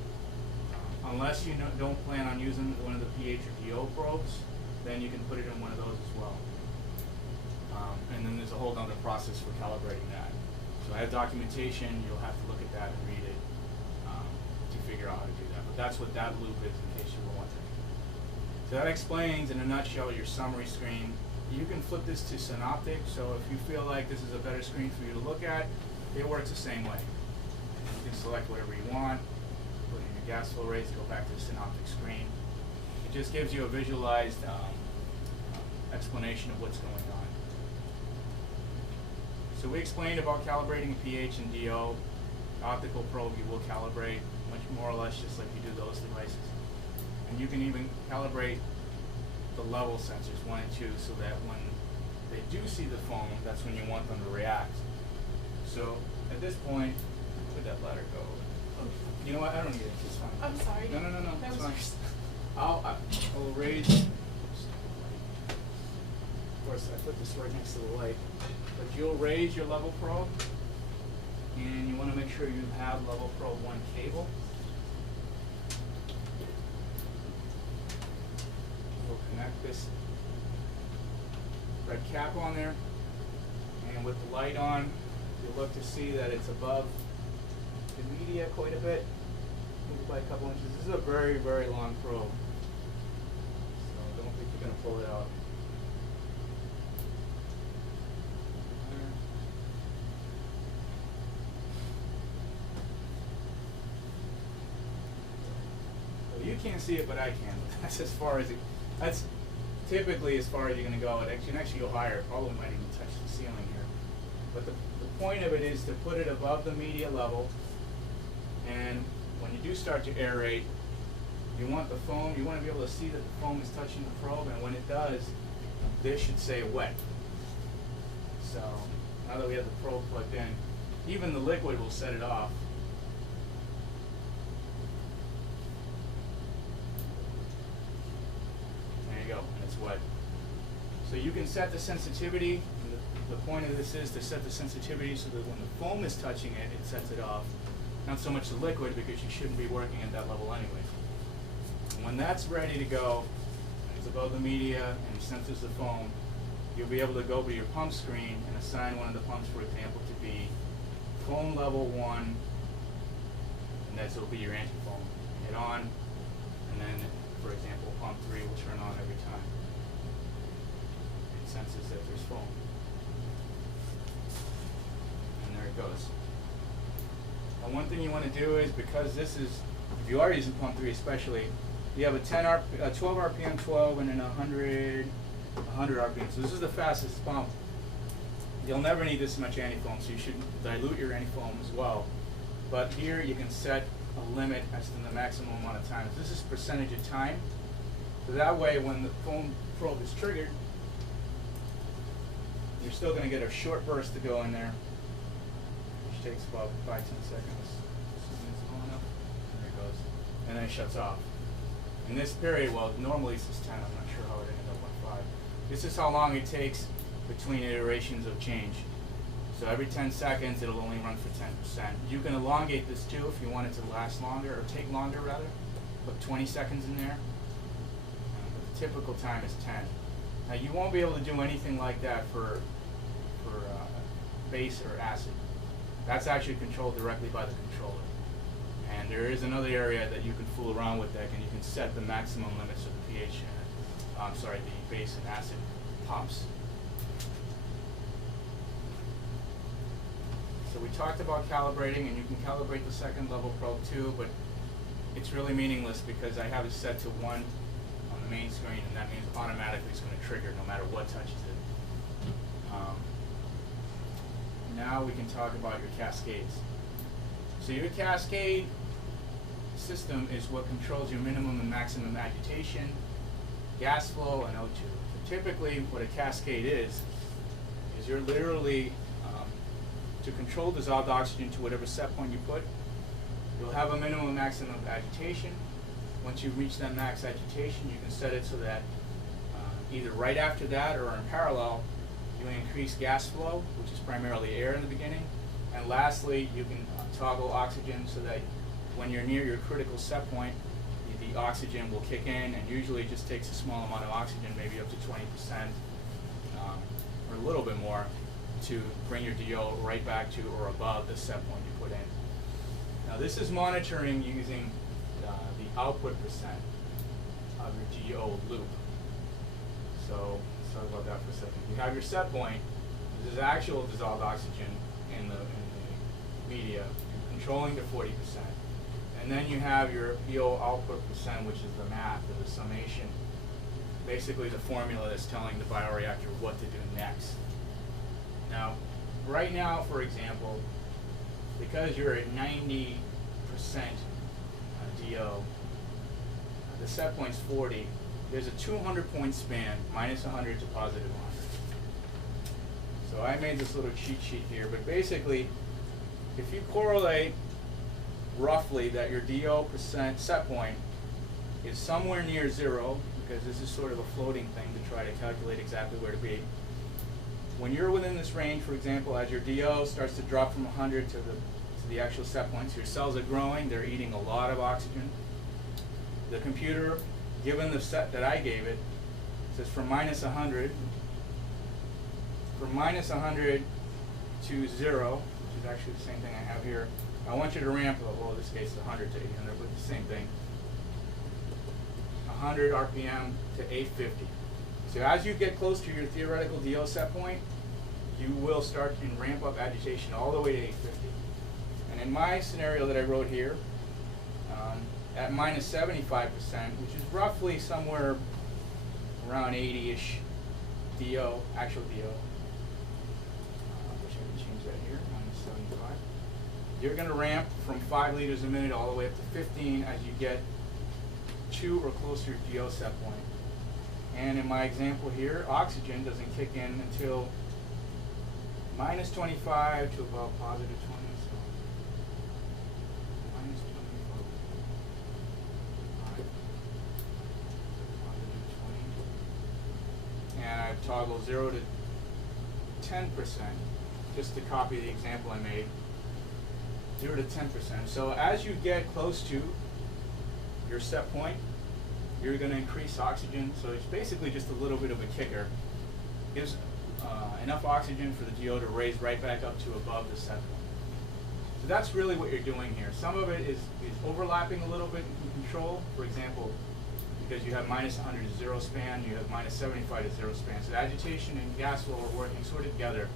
Unless you don't plan on using one of the pH or DO probes, then you can put it in one of those as well. And then there's a whole other process for calibrating that. So I have documentation, you'll have to look at that and read it to figure out how to do that. But that's what that loop is, in case you were wondering. So that explains in a nutshell your summary screen. You can flip this to synoptic, so if you feel like this is a better screen for you to look at, it works the same way. You can select whatever you want, put in your gas flow rates, go back to the synoptic screen. It just gives you a visualized explanation of what's going on. So we explained about calibrating pH and DO. Optical probe you will calibrate much more or less just like you do those devices. And you can even calibrate the level sensors 1 and 2 so that when they do see the foam, that's when you want them to react. So at this point, where'd that ladder go? Oh. You know what? I don't need it. It's fine. I'm sorry. No. That It's was fine. yours. I'll raise. Of course, I put this right next to the light. But you'll raise your level probe, and you want to make sure you have level probe 1 cable. We'll connect this red cap on there, and with the light on, you'll look to see that it's above the media quite a bit, maybe by a couple inches. This is a very, very long probe, so don't think you're going to pull it out. You can't see it, but I can. That's as far as it. That's typically as far as you're going to go. It can actually go higher. Probably might even touch the ceiling here. But the point of it is to put it above the media level. And when you do start to aerate, you want the foam. You want to be able to see that the foam is touching the probe. And when it does, this should say wet. So now that we have the probe plugged in, even the liquid will set it off. Go, and it's wet. So you can set the sensitivity. The point of this is to set the sensitivity so that when the foam is touching it, it sets it off. Not so much the liquid, because you shouldn't be working at that level anyway. And when that's ready to go, and it's above the media and it senses the foam, you'll be able to go to your pump screen and assign one of the pumps, for example, to be foam level 1, and that will be your anti-foam. Hit on, and then, for example, pump 3 will turn on every time. It senses that there's foam. And there it goes. And one thing you want to do is, because this is, if you are using pump 3 especially, you have a 12 RPM 12 and then 100 RPM. So this is the fastest pump. You'll never need this much anti-foam, so you should dilute your anti-foam as well. But here you can set a limit as to the maximum amount of times. This is percentage of time. So that way, when the foam probe is triggered, you're still going to get a short burst to go in there, which takes about 5-10 seconds. It's going up, and there it goes. And then it shuts off. In this period, well, normally this is 10. I'm not sure how it ended up on 5. This is how long it takes between iterations of change. So every 10 seconds, it'll only run for 10%. You can elongate this too if you want it to last longer, or take longer rather. Put 20 seconds in there. But the typical time is 10. Now you won't be able to do anything like that for base or acid. That's actually controlled directly by the controller. And there is another area that you can fool around with that, and you can set the maximum limits of the pH, the base and acid pumps. So we talked about calibrating, and you can calibrate the second level probe too, but it's really meaningless because I have it set to 1 on the main screen, and that means automatically it's going to trigger no matter what touches it. Now we can talk about your cascades. So your cascade system is what controls your minimum and maximum agitation, gas flow, and O2. So typically what a cascade is you're literally to control dissolved oxygen to whatever set point you put. You'll have a minimum and maximum of agitation. Once you reach that max agitation, you can set it so that either right after that or in parallel, you increase gas flow, which is primarily air in the beginning. And lastly, you can toggle oxygen so that when you're near your critical set point, the oxygen will kick in, and usually it just takes a small amount of oxygen, maybe up to 20%, or a little bit more, to bring your DO right back to or above the set point you put in. Now this is monitoring using the output percent of your DO loop. So let's talk about that for a second. You have your set point. This is actual dissolved oxygen in the media. You're controlling to 40%. And And then you have your DO output percent, which is the math or the summation. Basically the formula that's telling the bioreactor what to do next. Now, right now, for example, because you're at 90% DO, the set point's 40, there's a 200 point span, minus 100 to positive 100. So I made this little cheat sheet here, but basically, if you correlate roughly that your DO percent set point is somewhere near 0, because this is sort of a floating thing to try to calculate exactly where to be. When you're within this range, for example, as your DO starts to drop from 100 to the actual set points, your cells are growing, they're eating a lot of oxygen. The computer, given the set that I gave it, says from minus 100 to 0, which is actually the same thing I have here. I want you to ramp, well in this case 100 to 800, but the same thing. 100 RPM to 850. So as you get close to your theoretical DO set point, you will start and ramp up agitation all the way to 850. And in my scenario that I wrote here, at minus 75%, which is roughly somewhere around 80-ish DO, actual DO, which I can change that here, minus 75. You're going to ramp from 5 liters a minute all the way up to 15 as you get to or closer to DO set point. And in my example here, oxygen doesn't kick in until minus 25 to about positive 20. So minus 25 to positive 20. And I toggle 0 to 10%, just to copy the example I made. 0 to 10%. So as you get close to your set point, you're going to increase oxygen. So it's basically just a little bit of a kicker. Gives enough oxygen for the DO to raise right back up to above the set point. So that's really what you're doing here. Some of it is overlapping a little bit in control. For example, because you have minus 100 to 0 span, you have minus 75 to 0 span. So agitation and gas flow are working sort of together.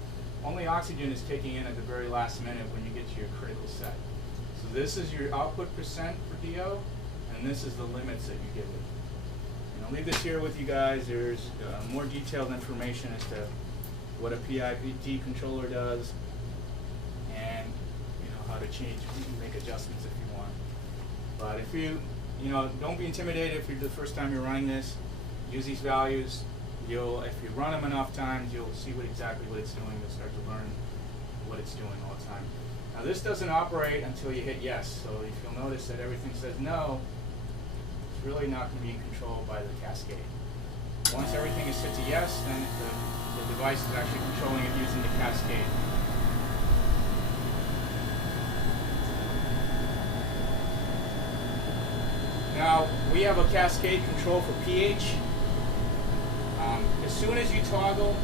Only oxygen is kicking in at the very last minute when you get to your critical set. So this is your output percent for DO, and this is the limits that you give it. And I'll leave this here with you guys. There's more detailed information as to what a PID controller does, and how to change, you can make adjustments if you want. But if you don't be intimidated if you're the first time you're running this. Use these values. If you run them enough times, you'll see exactly what it's doing. You'll start to learn what it's doing all the time. Now this doesn't operate until you hit yes. So if you'll notice that everything says no, it's really not going to be controlled by the cascade. Once everything is set to yes, then the device is actually controlling it using the cascade. Now we have a cascade control for pH. As soon as you toggle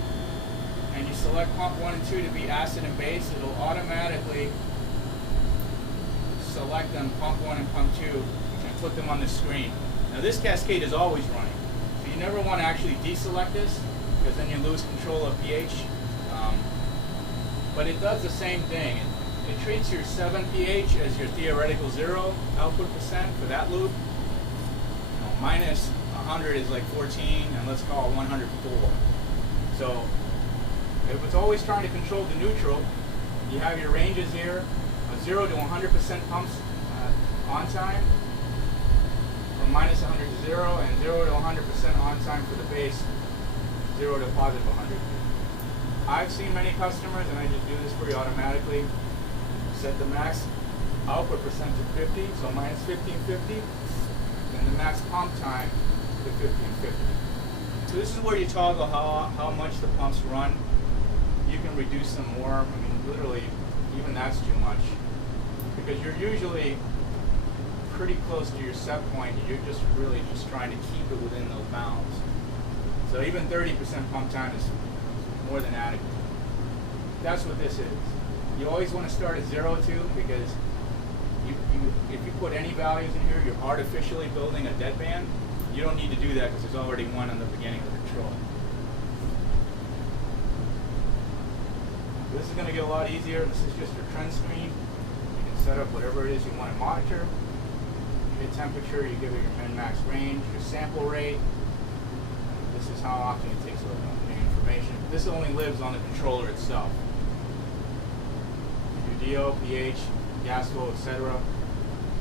and you select pump 1 and 2 to be acid and base, it'll automatically select them, pump 1 and pump 2, and put them on the screen. Now this cascade is always running, so you never want to actually deselect this, because then you lose control of pH. But it does the same thing. It treats your 7 pH as your theoretical 0 output percent for that loop. Minus 100 is like 14, and let's call it 104. So if it's always trying to control the neutral, you have your ranges here, 0 to 100% pumps on time, from minus 100 to 0, and 0 to 100% on time for the base, 0 to positive 100. I've seen many customers, and I just do this for you automatically, set the max output percent to 50, so minus 1550. And the max pump time to 1550. So this is where you toggle how much the pumps run. You can reduce them more. I mean, literally, even that's too much, because you're usually pretty close to your set point. You're just really just trying to keep it within those bounds. So even 30% pump time is more than adequate. That's what this is. You always want to start at 0 too, because if you put any values in here, you're artificially building a deadband. You don't need to do that because there's already one in the beginning of the control. This is going to get a lot easier. This is just your trend screen. You can set up whatever it is you want to monitor. Your temperature, you give it your min-max range, your sample rate. This is how often it takes the information. This only lives on the controller itself. Your DO, pH, gas flow, etc.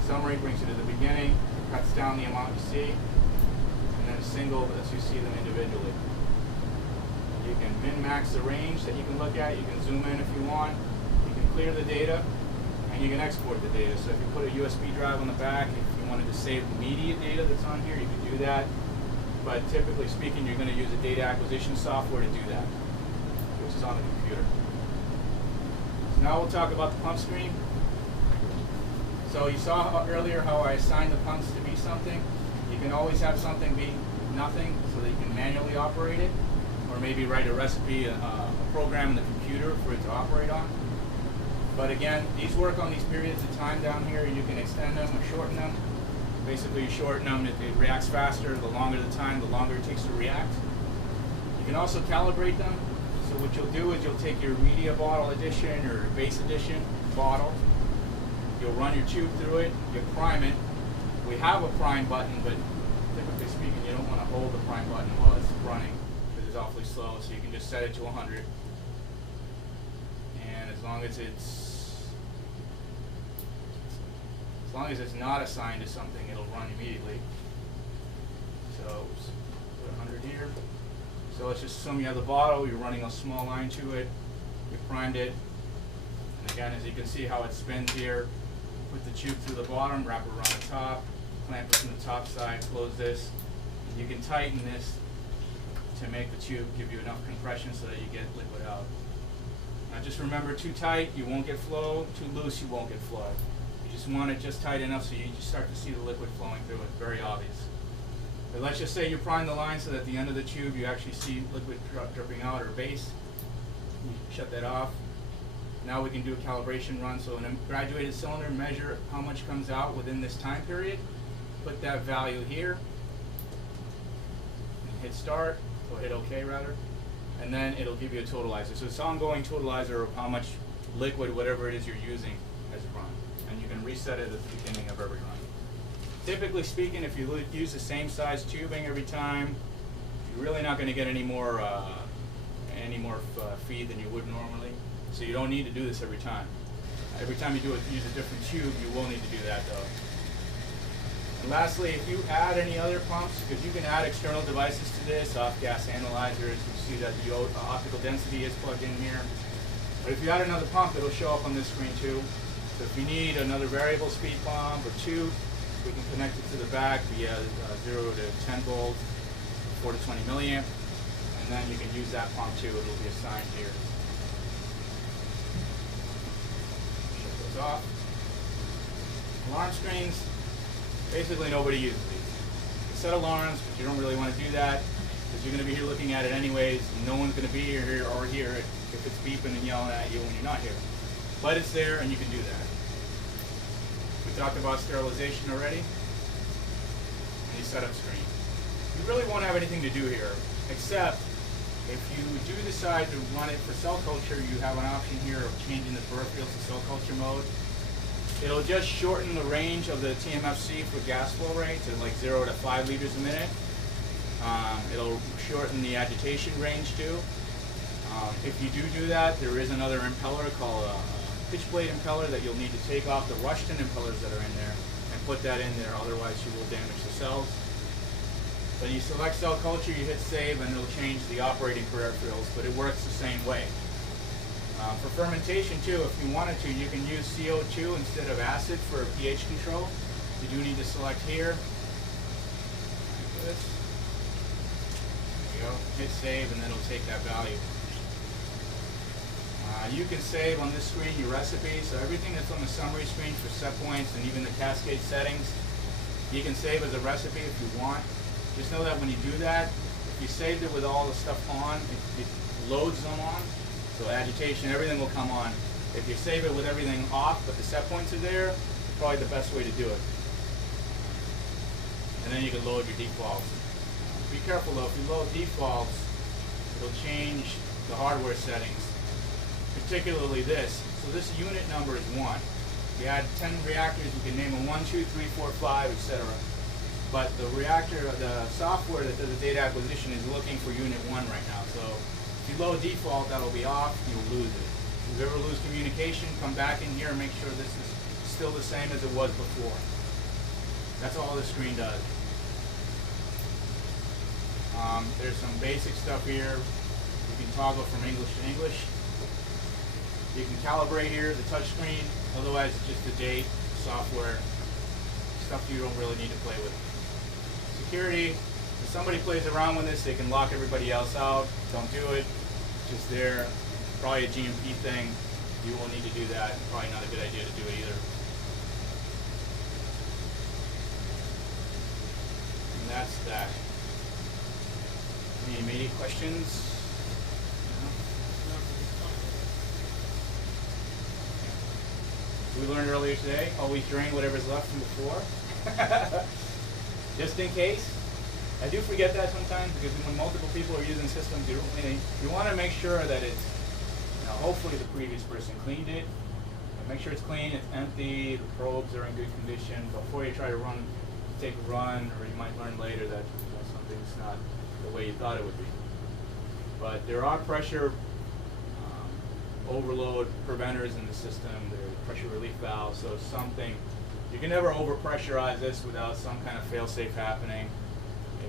Summary brings you to the beginning, cuts down the amount you see, and then single lets you see them individually. You can min-max the range that you can look at. You can zoom in if you want. You can clear the data, and you can export the data. So if you put a USB drive on the back, if you wanted to save immediate data that's on here, you can do that. But typically speaking, you're going to use a data acquisition software to do that, which is on the computer. So now we'll talk about the pump screen. So you saw earlier how I assigned the pumps to be something. You can always have something be nothing so that you can manually operate it, or maybe write a recipe, a program in the computer for it to operate on. But again, these work on these periods of time down here. You can extend them or shorten them. Basically, you shorten them, it reacts faster. The longer the time, the longer it takes to react. You can also calibrate them. So what you'll do is you'll take your media bottle edition or base edition bottle. You'll run your tube through it. You prime it. We have a prime button, but typically speaking, you don't want to hold the prime button while it's running because it's awfully slow. So you can just set it to 100. And as long as it's not assigned to something, it'll run immediately. So put 100 here. So let's just assume you have the bottle, you're running a small line to it, you primed it, and again, as you can see how it spins here, put the tube through the bottom, wrap it around the top, clamp it from the top side, close this, and you can tighten this to make the tube give you enough compression so that you get liquid out. Now just remember, too tight, you won't get flow, too loose, you won't get flow. You just want it just tight enough so you just start to see the liquid flowing through it. Very obvious. But let's just say you prime the line so that at the end of the tube you actually see liquid dripping out or base. You shut that off. Now we can do a calibration run. So in a graduated cylinder, measure how much comes out within this time period. Put that value here. And hit start, or hit OK rather. And then it'll give you a totalizer. So it's ongoing totalizer of how much liquid, whatever it is you're using, has run. And you can reset it at the beginning of every run. Typically speaking, if you use the same size tubing every time, you're really not going to get any more feed than you would normally. So you don't need to do this every time. Every time you use a different tube, you will need to do that though. And lastly, if you add any other pumps, because you can add external devices to this, off-gas analyzers, you see that the optical density is plugged in here. But if you add another pump, it'll show up on this screen too. So if you need another variable speed pump or two, we can connect it to the back via 0 to 10 volts, 4 to 20 milliamp, and then you can use that pump too. It'll be assigned here. Shut those off. Alarm screens, basically nobody uses these. You set alarms, but you don't really want to do that because you're going to be here looking at it anyways. No one's going to be here or here if it's beeping and yelling at you when you're not here. But it's there and you can do that. We talked about sterilization already. And the setup screen. You really won't have anything to do here, except if you do decide to run it for cell culture, you have an option here of changing the peripherals to cell culture mode. It'll just shorten the range of the TMFC for gas flow rate to like 0 to 5 liters a minute. It'll shorten the agitation range too. If you do that, there is another impeller called a pitch blade impeller that you'll need to take off the Rushton impellers that are in there and put that in there, otherwise you will damage the cells. Then you select cell culture, you hit save, and it'll change the operating peripherals, but it works the same way. For fermentation too, if you wanted to, you can use CO2 instead of acid for pH control. You do need to select here. Like this. There you go. Hit save, and then it'll take that value. You can save on this screen your recipe, so everything that's on the summary screen for set points and even the cascade settings, you can save as a recipe if you want. Just know that when you do that, if you saved it with all the stuff on, it loads them on. So agitation, everything will come on. If you save it with everything off, but the set points are there, it's probably the best way to do it. And then you can load your defaults. Be careful though, if you load defaults, it'll change the hardware settings. Particularly this. So this unit number is 1. We had 10 reactors. We can name them 1, 2, 3, 4, 5, etc. But the reactor, the software that does the data acquisition is looking for unit 1 right now. So if you load default, that'll be off. You'll lose it. If you ever lose communication, come back in here and make sure this is still the same as it was before. That's all the screen does. There's some basic stuff here. You can toggle from English to English. You can calibrate here, the touch screen. Otherwise, it's just the date, software, stuff you don't really need to play with. Security, if somebody plays around with this, they can lock everybody else out. Don't do it. It's just there. Probably a GMP thing. You will need to do that. Probably not a good idea to do it either. And that's that. Any immediate questions? No? We learned earlier today, always drain whatever's left from before. Just in case. I do forget that sometimes because when multiple people are using systems, you want to make sure that it's, hopefully the previous person cleaned it. Make sure it's clean, it's empty, the probes are in good condition before you try to take a run, or you might learn later that something's not the way you thought it would be. But there are pressure overload preventers in the system. There are pressure relief valves, so something, you can never overpressurize this without some kind of fail-safe happening.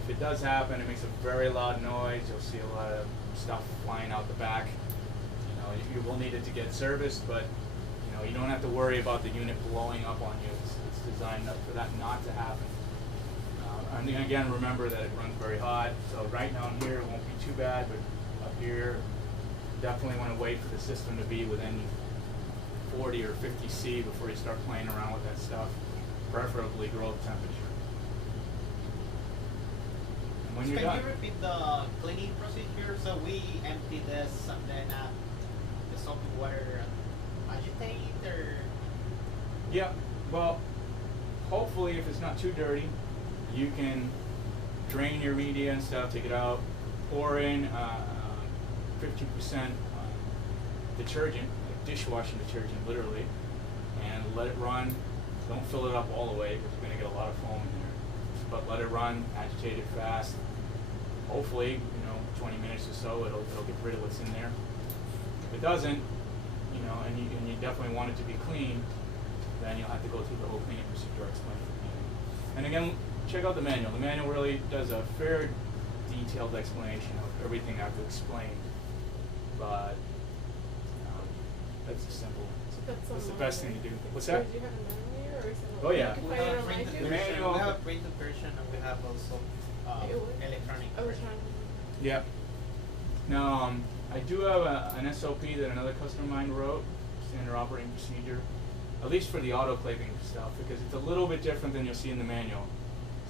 If it does happen, it makes a very loud noise. You'll see a lot of stuff flying out the back. You will need it to get serviced, but you don't have to worry about the unit blowing up on you. It's designed for that not to happen. And again, remember that it runs very hot. So right down here, it won't be too bad, but up here, definitely want to wait for the system to be within 40 or 50 C before you start playing around with that stuff. Preferably growth temperature. And when you're done, can you repeat the cleaning procedure? So we empty this and then the soap and water agitate, or? Yeah, well, hopefully if it's not too dirty, you can drain your media and stuff, take it out, pour in 50% detergent, like dishwashing detergent literally, and let it run. Don't fill it up all the way because you're going to get a lot of foam in there. But let it run, agitate it fast. Hopefully, 20 minutes or so, it'll get rid of what's in there. If it doesn't, and you definitely want it to be clean, then you'll have to go through the whole cleaning procedure I explained at the beginning. And again, check out the manual. The manual really does a fair, detailed explanation of everything I've explained. But that's just simple. That's the best thing to do. What's that? Do you have a manual here, or is it Oh yeah. We have a printed The version. manual. We have a printed version, and we have also electronic version. Yep. Now, I do have an SOP that another customer of mine wrote, standard operating procedure, at least for the autoclaving stuff, because it's a little bit different than you'll see in the manual.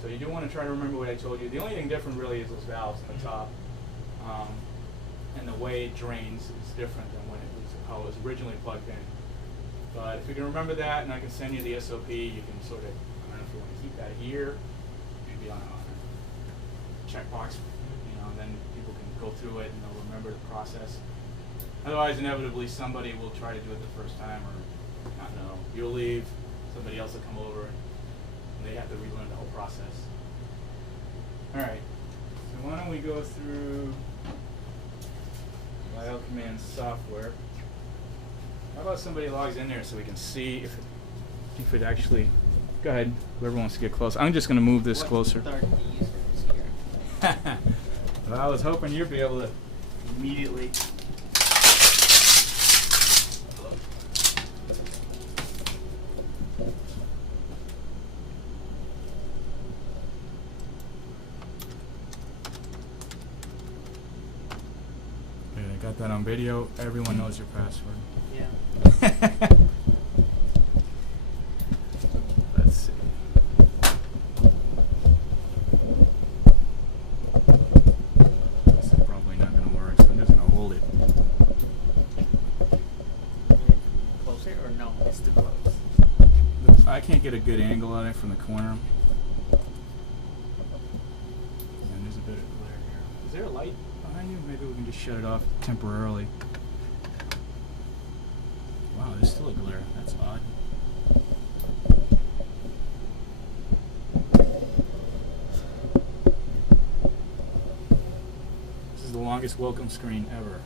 So you do want to try to remember what I told you. The only thing different really is those valves on the top, and the way it drains is different than how it was originally plugged in. But if you can remember that, and I can send you the SOP, you can sort of, I don't know if you want to keep that here, maybe on a checkbox, and then people can go through it and they'll remember the process. Otherwise, inevitably, somebody will try to do it the first time, or not know. You'll leave, somebody else will come over, and they have to relearn the whole process. All right, so why don't we go through BioCommand software. How about somebody logs in there so we can see if it actually, go ahead, whoever wants to get close. I'm just going to move this closer. Well, I was hoping you'd be able to immediately. Good, I got that on video. Everyone knows your password. Yeah. Let's see. This is probably not going to work, so I'm just going to hold it. Close it or no? It's too close. I can't get a good angle on it from the corner. And there's a bit of glare here. Is there a light behind you? Maybe we can just shut it off temporarily. Wow, there's still a glare. That's odd. is the longest welcome screen ever.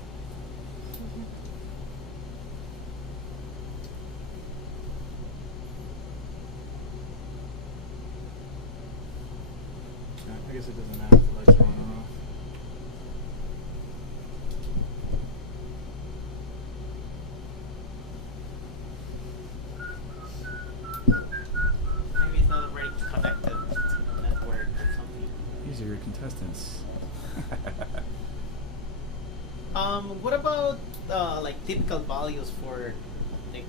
I guess it doesn't matter if the lights are on or off. Maybe it's not already connected to the network or something. These are your contestants. What about like typical values for the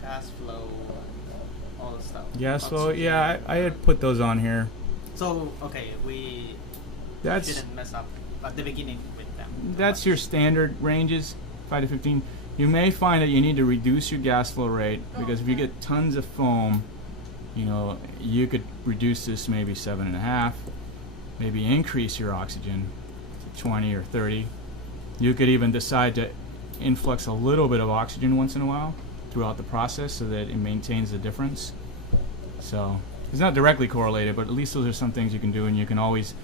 gas flow and all the stuff? Gas flow, yeah, I had put those on here. So okay, we shouldn't mess up at the beginning with them. That's your standard ranges, 5 to 15. You may find that you need to reduce your gas flow rate because if you get tons of foam, you know, you could reduce this maybe 7.5, maybe increase your oxygen to 20 or 30. You could even decide to influx a little bit of oxygen once in a while throughout the process so that it maintains the difference. So it's not directly correlated, but at least those are some things you can do, and you can always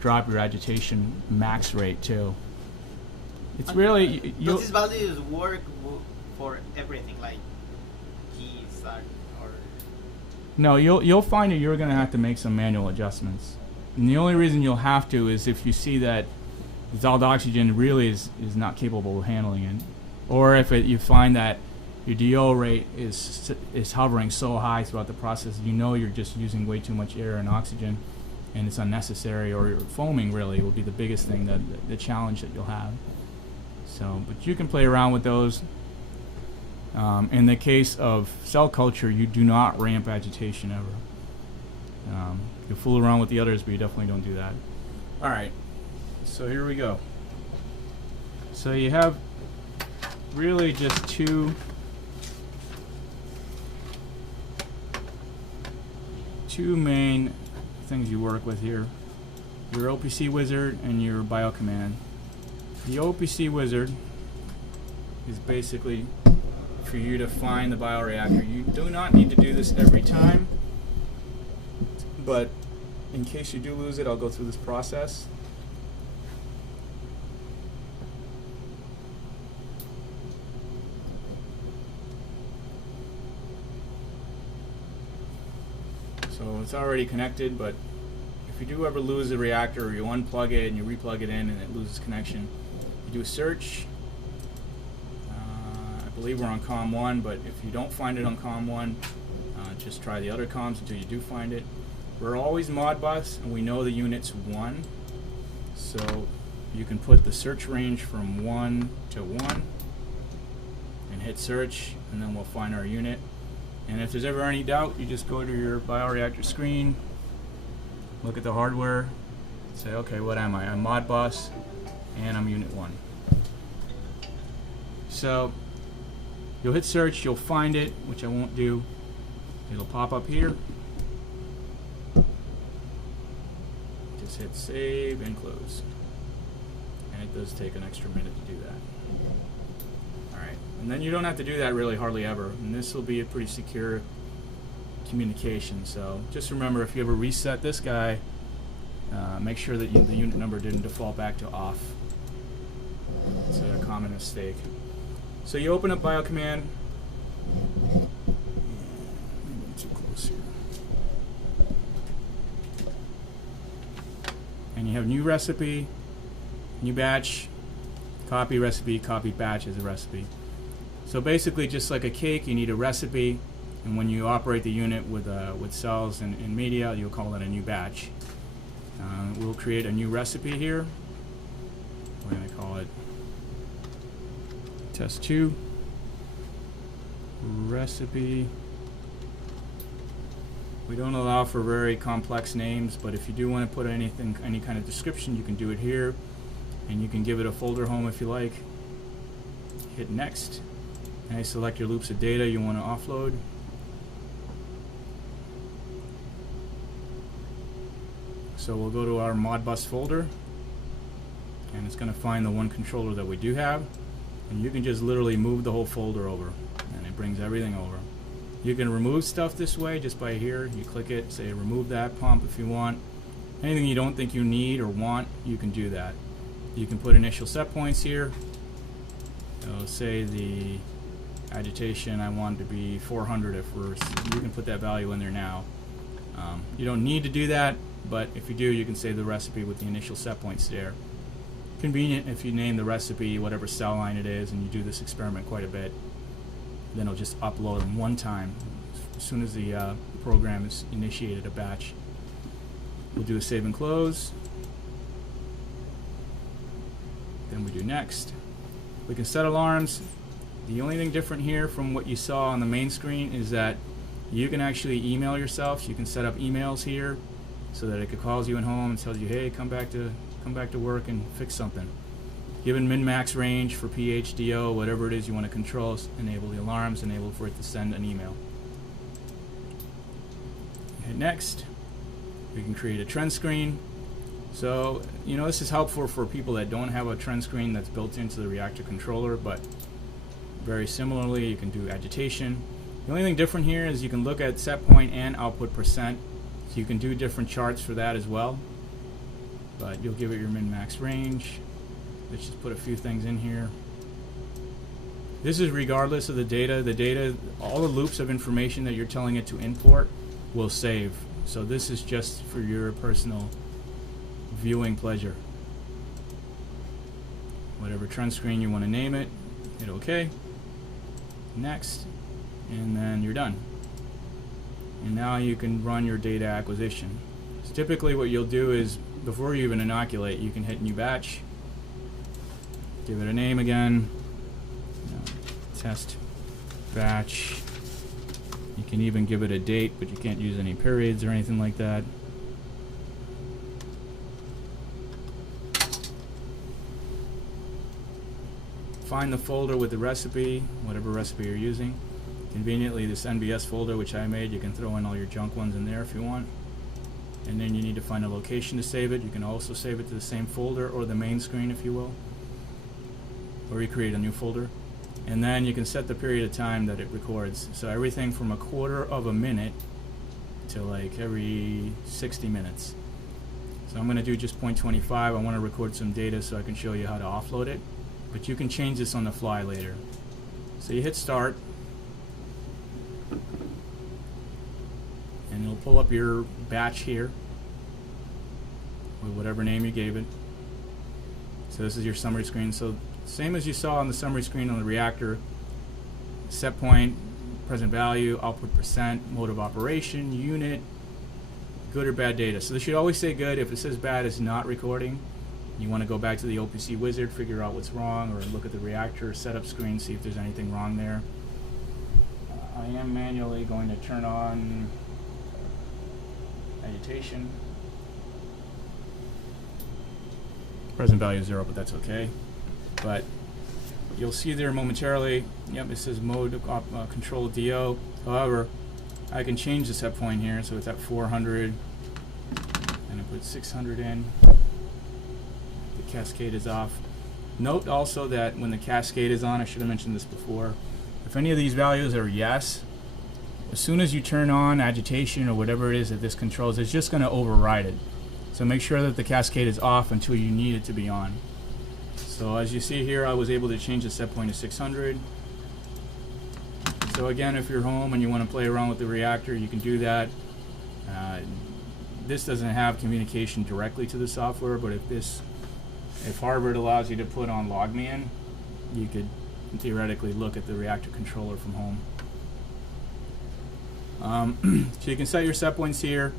drop your agitation max rate too. It's really does these values work for everything, like keys or? No, you'll find that you're going to have to make some manual adjustments, and the only reason you'll have to is if you see that dissolved oxygen really is not capable of handling it, or if you find that your DO rate is hovering so high throughout the process, you know you're just using way too much air and oxygen, and it's unnecessary, or foaming really will be the biggest thing, the challenge that you'll have. So, but you can play around with those. In the case of cell culture, you do not ramp agitation ever. You fool around with the others, but you definitely don't do that. All right, so here we go. So you have really just two main things you work with here: your OPC wizard and your biocommand. The OPC wizard is basically for you to find the bioreactor. You do not need to do this every time, but in case you do lose it, I'll go through this process. So it's already connected, but if you do ever lose the reactor, or you unplug it and you replug it in and it loses connection, you do a search. I believe we're on COM 1, but if you don't find it on COM 1, just try the other comms until you do find it. We're always Modbus, and we know the unit's 1, so you can put the search range from 1 to 1 and hit search, and then we'll find our unit. And if there's ever any doubt, you just go to your bioreactor screen, look at the hardware, say, okay, what am I? I'm Modbus, and I'm Unit 1. So you'll hit search, you'll find it, which I won't do. It'll pop up here. Just hit save and close. And it does take an extra minute to do that. Alright, and then you don't have to do that really hardly ever. And this will be a pretty secure communication. So just remember, if you ever reset this guy, make sure that the unit number didn't default back to off. It's a common mistake. So you open up biocommand. I'm too close here. And you have new recipe, new batch, copy recipe, copy batch as a recipe. So basically, just like a cake, you need a recipe, and when you operate the unit with cells and media, you'll call it a new batch. We'll create a new recipe here. We're going to call it test 2 recipe. We don't allow for very complex names, but if you do want to put any kind of description, you can do it here, and you can give it a folder home if you like. Hit next, and select your loops of data you want to offload. So we'll go to our Modbus folder, and it's going to find the one controller that we do have, and you can just literally move the whole folder over, and it brings everything over. You can remove stuff this way just by here. You click it, say remove that pump if you want. Anything you don't think you need or want, you can do that. You can put initial set points here. So say the agitation I want to be 400 at first. You can put that value in there now. You don't need to do that, but if you do, you can save the recipe with the initial set points there. Convenient if you name the recipe whatever cell line it is, and you do this experiment quite a bit. Then it'll just upload them one time as soon as the program is initiated a batch. We'll do a save and close. Then we do next. We can set alarms. The only thing different here from what you saw on the main screen is that you can actually email yourself. You can set up emails here so that it calls you at home and tells you, hey, come back to work and fix something. Given min-max range for PHDO, whatever it is you want to control, enable the alarms, enable for it to send an email. Hit next. We can create a trend screen. So, this is helpful for people that don't have a trend screen that's built into the reactor controller, but very similarly, you can do agitation. The only thing different here is you can look at set point and output percent. So you can do different charts for that as well. But you'll give it your min-max range. Let's just put a few things in here. This is regardless of the data. The data, all the loops of information that you're telling it to import will save. So this is just for your personal viewing pleasure. Whatever trend screen you want to name it, hit OK. Next. And then you're done. And now you can run your data acquisition. So typically what you'll do is, before you even inoculate, you can hit new batch, give it a name again, test batch. You can even give it a date, but you can't use any periods or anything like that. Find the folder with the recipe, whatever recipe you're using. Conveniently, this NBS folder which I made, you can throw in all your junk ones in there if you want. And then you need to find a location to save it. You can also save it to the same folder or the main screen if you will. Or you create a new folder. And then you can set the period of time that it records. So everything from a quarter of a minute to like every 60 minutes. So I'm going to do just 0.25. I want to record some data so I can show you how to offload it. But you can change this on the fly later. So you hit start. And it'll pull up your batch here with whatever name you gave it. So this is your summary screen. So same as you saw on the summary screen on the reactor, set point, present value, output percent, mode of operation, unit, good or bad data. So this should always say good. If it says bad, it's not recording. You want to go back to the OPC wizard, figure out what's wrong, or look at the reactor setup screen, see if there's anything wrong there. I am manually going to turn on agitation. Present value is 0, but that's okay. But you'll see there momentarily, yep, it says mode of control DO. However, I can change the set point here, so it's at 400, and I put 600 in. The cascade is off. Note also that when the cascade is on, I should have mentioned this before, if any of these values are yes, as soon as you turn on agitation or whatever it is that this controls, it's just going to override it. So make sure that the cascade is off until you need it to be on. So as you see here, I was able to change the set point to 600. So again, if you're home and you want to play around with the reactor, you can do that. This doesn't have communication directly to the software, but if Harvard allows you to put on LogMeIn, you could theoretically look at the reactor controller from home. So you can set your set points here.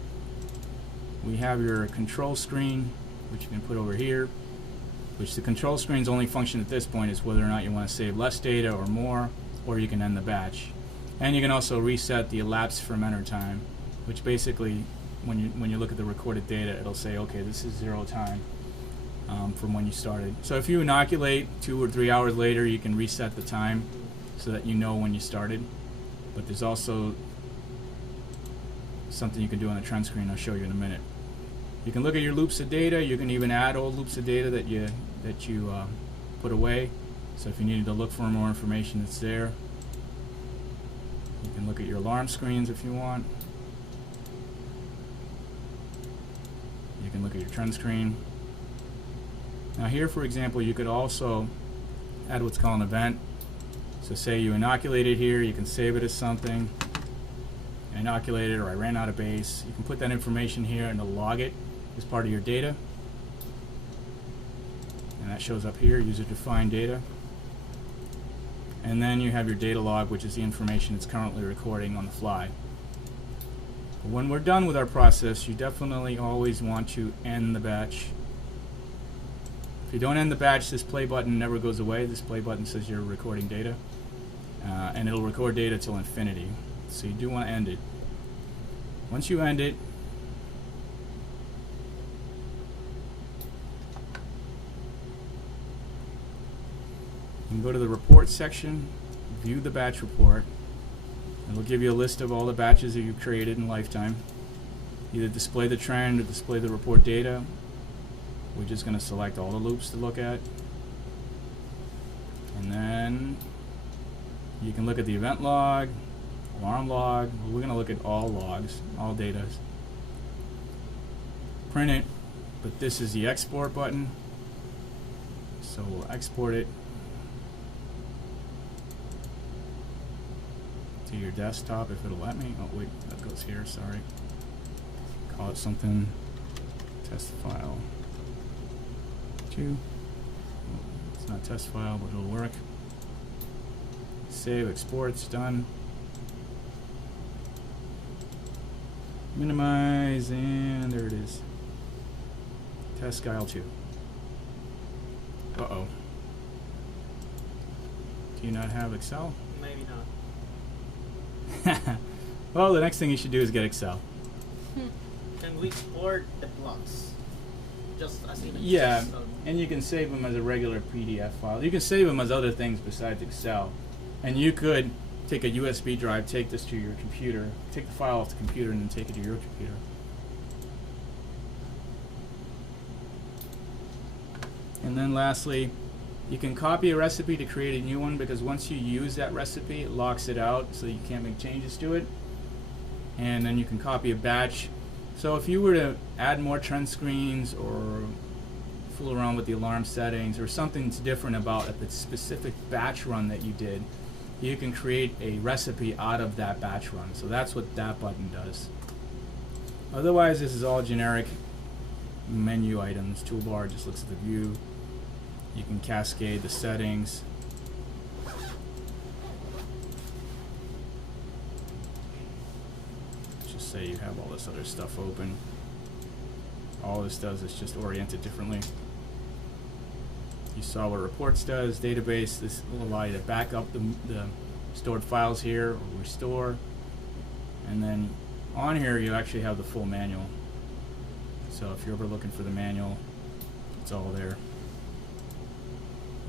We have your control screen, which you can put over here, which the control screen's only function at this point is whether or not you want to save less data or more, or you can end the batch. And you can also reset the elapsed fermenter time, which basically, when you look at the recorded data, it'll say, okay, this is 0 time from when you started. So if you inoculate 2 or 3 hours later, you can reset the time so that you know when you started. But there's also something you can do on the trend screen I'll show you in a minute. You can look at your loops of data. You can even add old loops of data that you put away. So if you needed to look for more information, it's there. You can look at your alarm screens if you want. You can look at your trend screen. Now here, for example, you could also add what's called an event. So say you inoculated here, you can save it as something. Inoculated, or I ran out of base. You can put that information here and log it as part of your data. And that shows up here, user-defined data. And then you have your data log, which is the information it's currently recording on the fly. When we're done with our process, you definitely always want to end the batch. If you don't end the batch, this play button never goes away. This play button says you're recording data. And it'll record data till infinity. So you do want to end it. Once you end it, you can go to the report section, view the batch report. It'll give you a list of all the batches that you've created in lifetime. Either display the trend or display the report data. We're just going to select all the loops to look at. And then you can look at the event log, alarm log. We're going to look at all logs, all data. Print it, but this is the export button. So we'll export it to your desktop if it'll let me. Oh wait, that goes here, sorry. Call it something, test file 2. It's not test file, but it'll work. Save, exports, done. Minimize, and there it is. Test Guile 2. Uh-oh. Do you not have Excel? Maybe not. Well, the next thing you should do is get Excel. Can we export the blocks? Just as in Yeah, and you can save them as a regular PDF file. You can save them as other things besides Excel. And you could take a USB drive, take this to your computer, take the file off the computer, and then take it to your computer. And then lastly, you can copy a recipe to create a new one, because once you use that recipe, it locks it out so you can't make changes to it. And then you can copy a batch. So if you were to add more trend screens or fool around with the alarm settings or something's different about a specific batch run that you did, you can create a recipe out of that batch run. So that's what that button does. Otherwise, this is all generic menu items. Toolbar just looks at the view. You can cascade the settings. Let's just say you have all this other stuff open. All this does is just orient it differently. You saw what reports does, database. This will allow you to back up the stored files here, or restore. And then on here you actually have the full manual. So if you're ever looking for the manual, it's all there.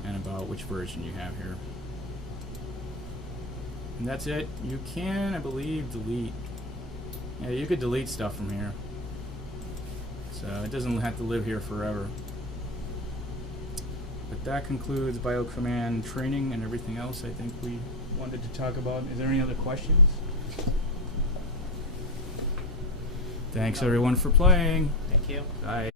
And about which version you have here. And that's it. You can, I believe, delete. Yeah, you could delete stuff from here. So it doesn't have to live here forever. But that concludes BioCommand training and everything else I think we wanted to talk about. Is there any other questions? Thanks everyone for playing. Thank you. Bye.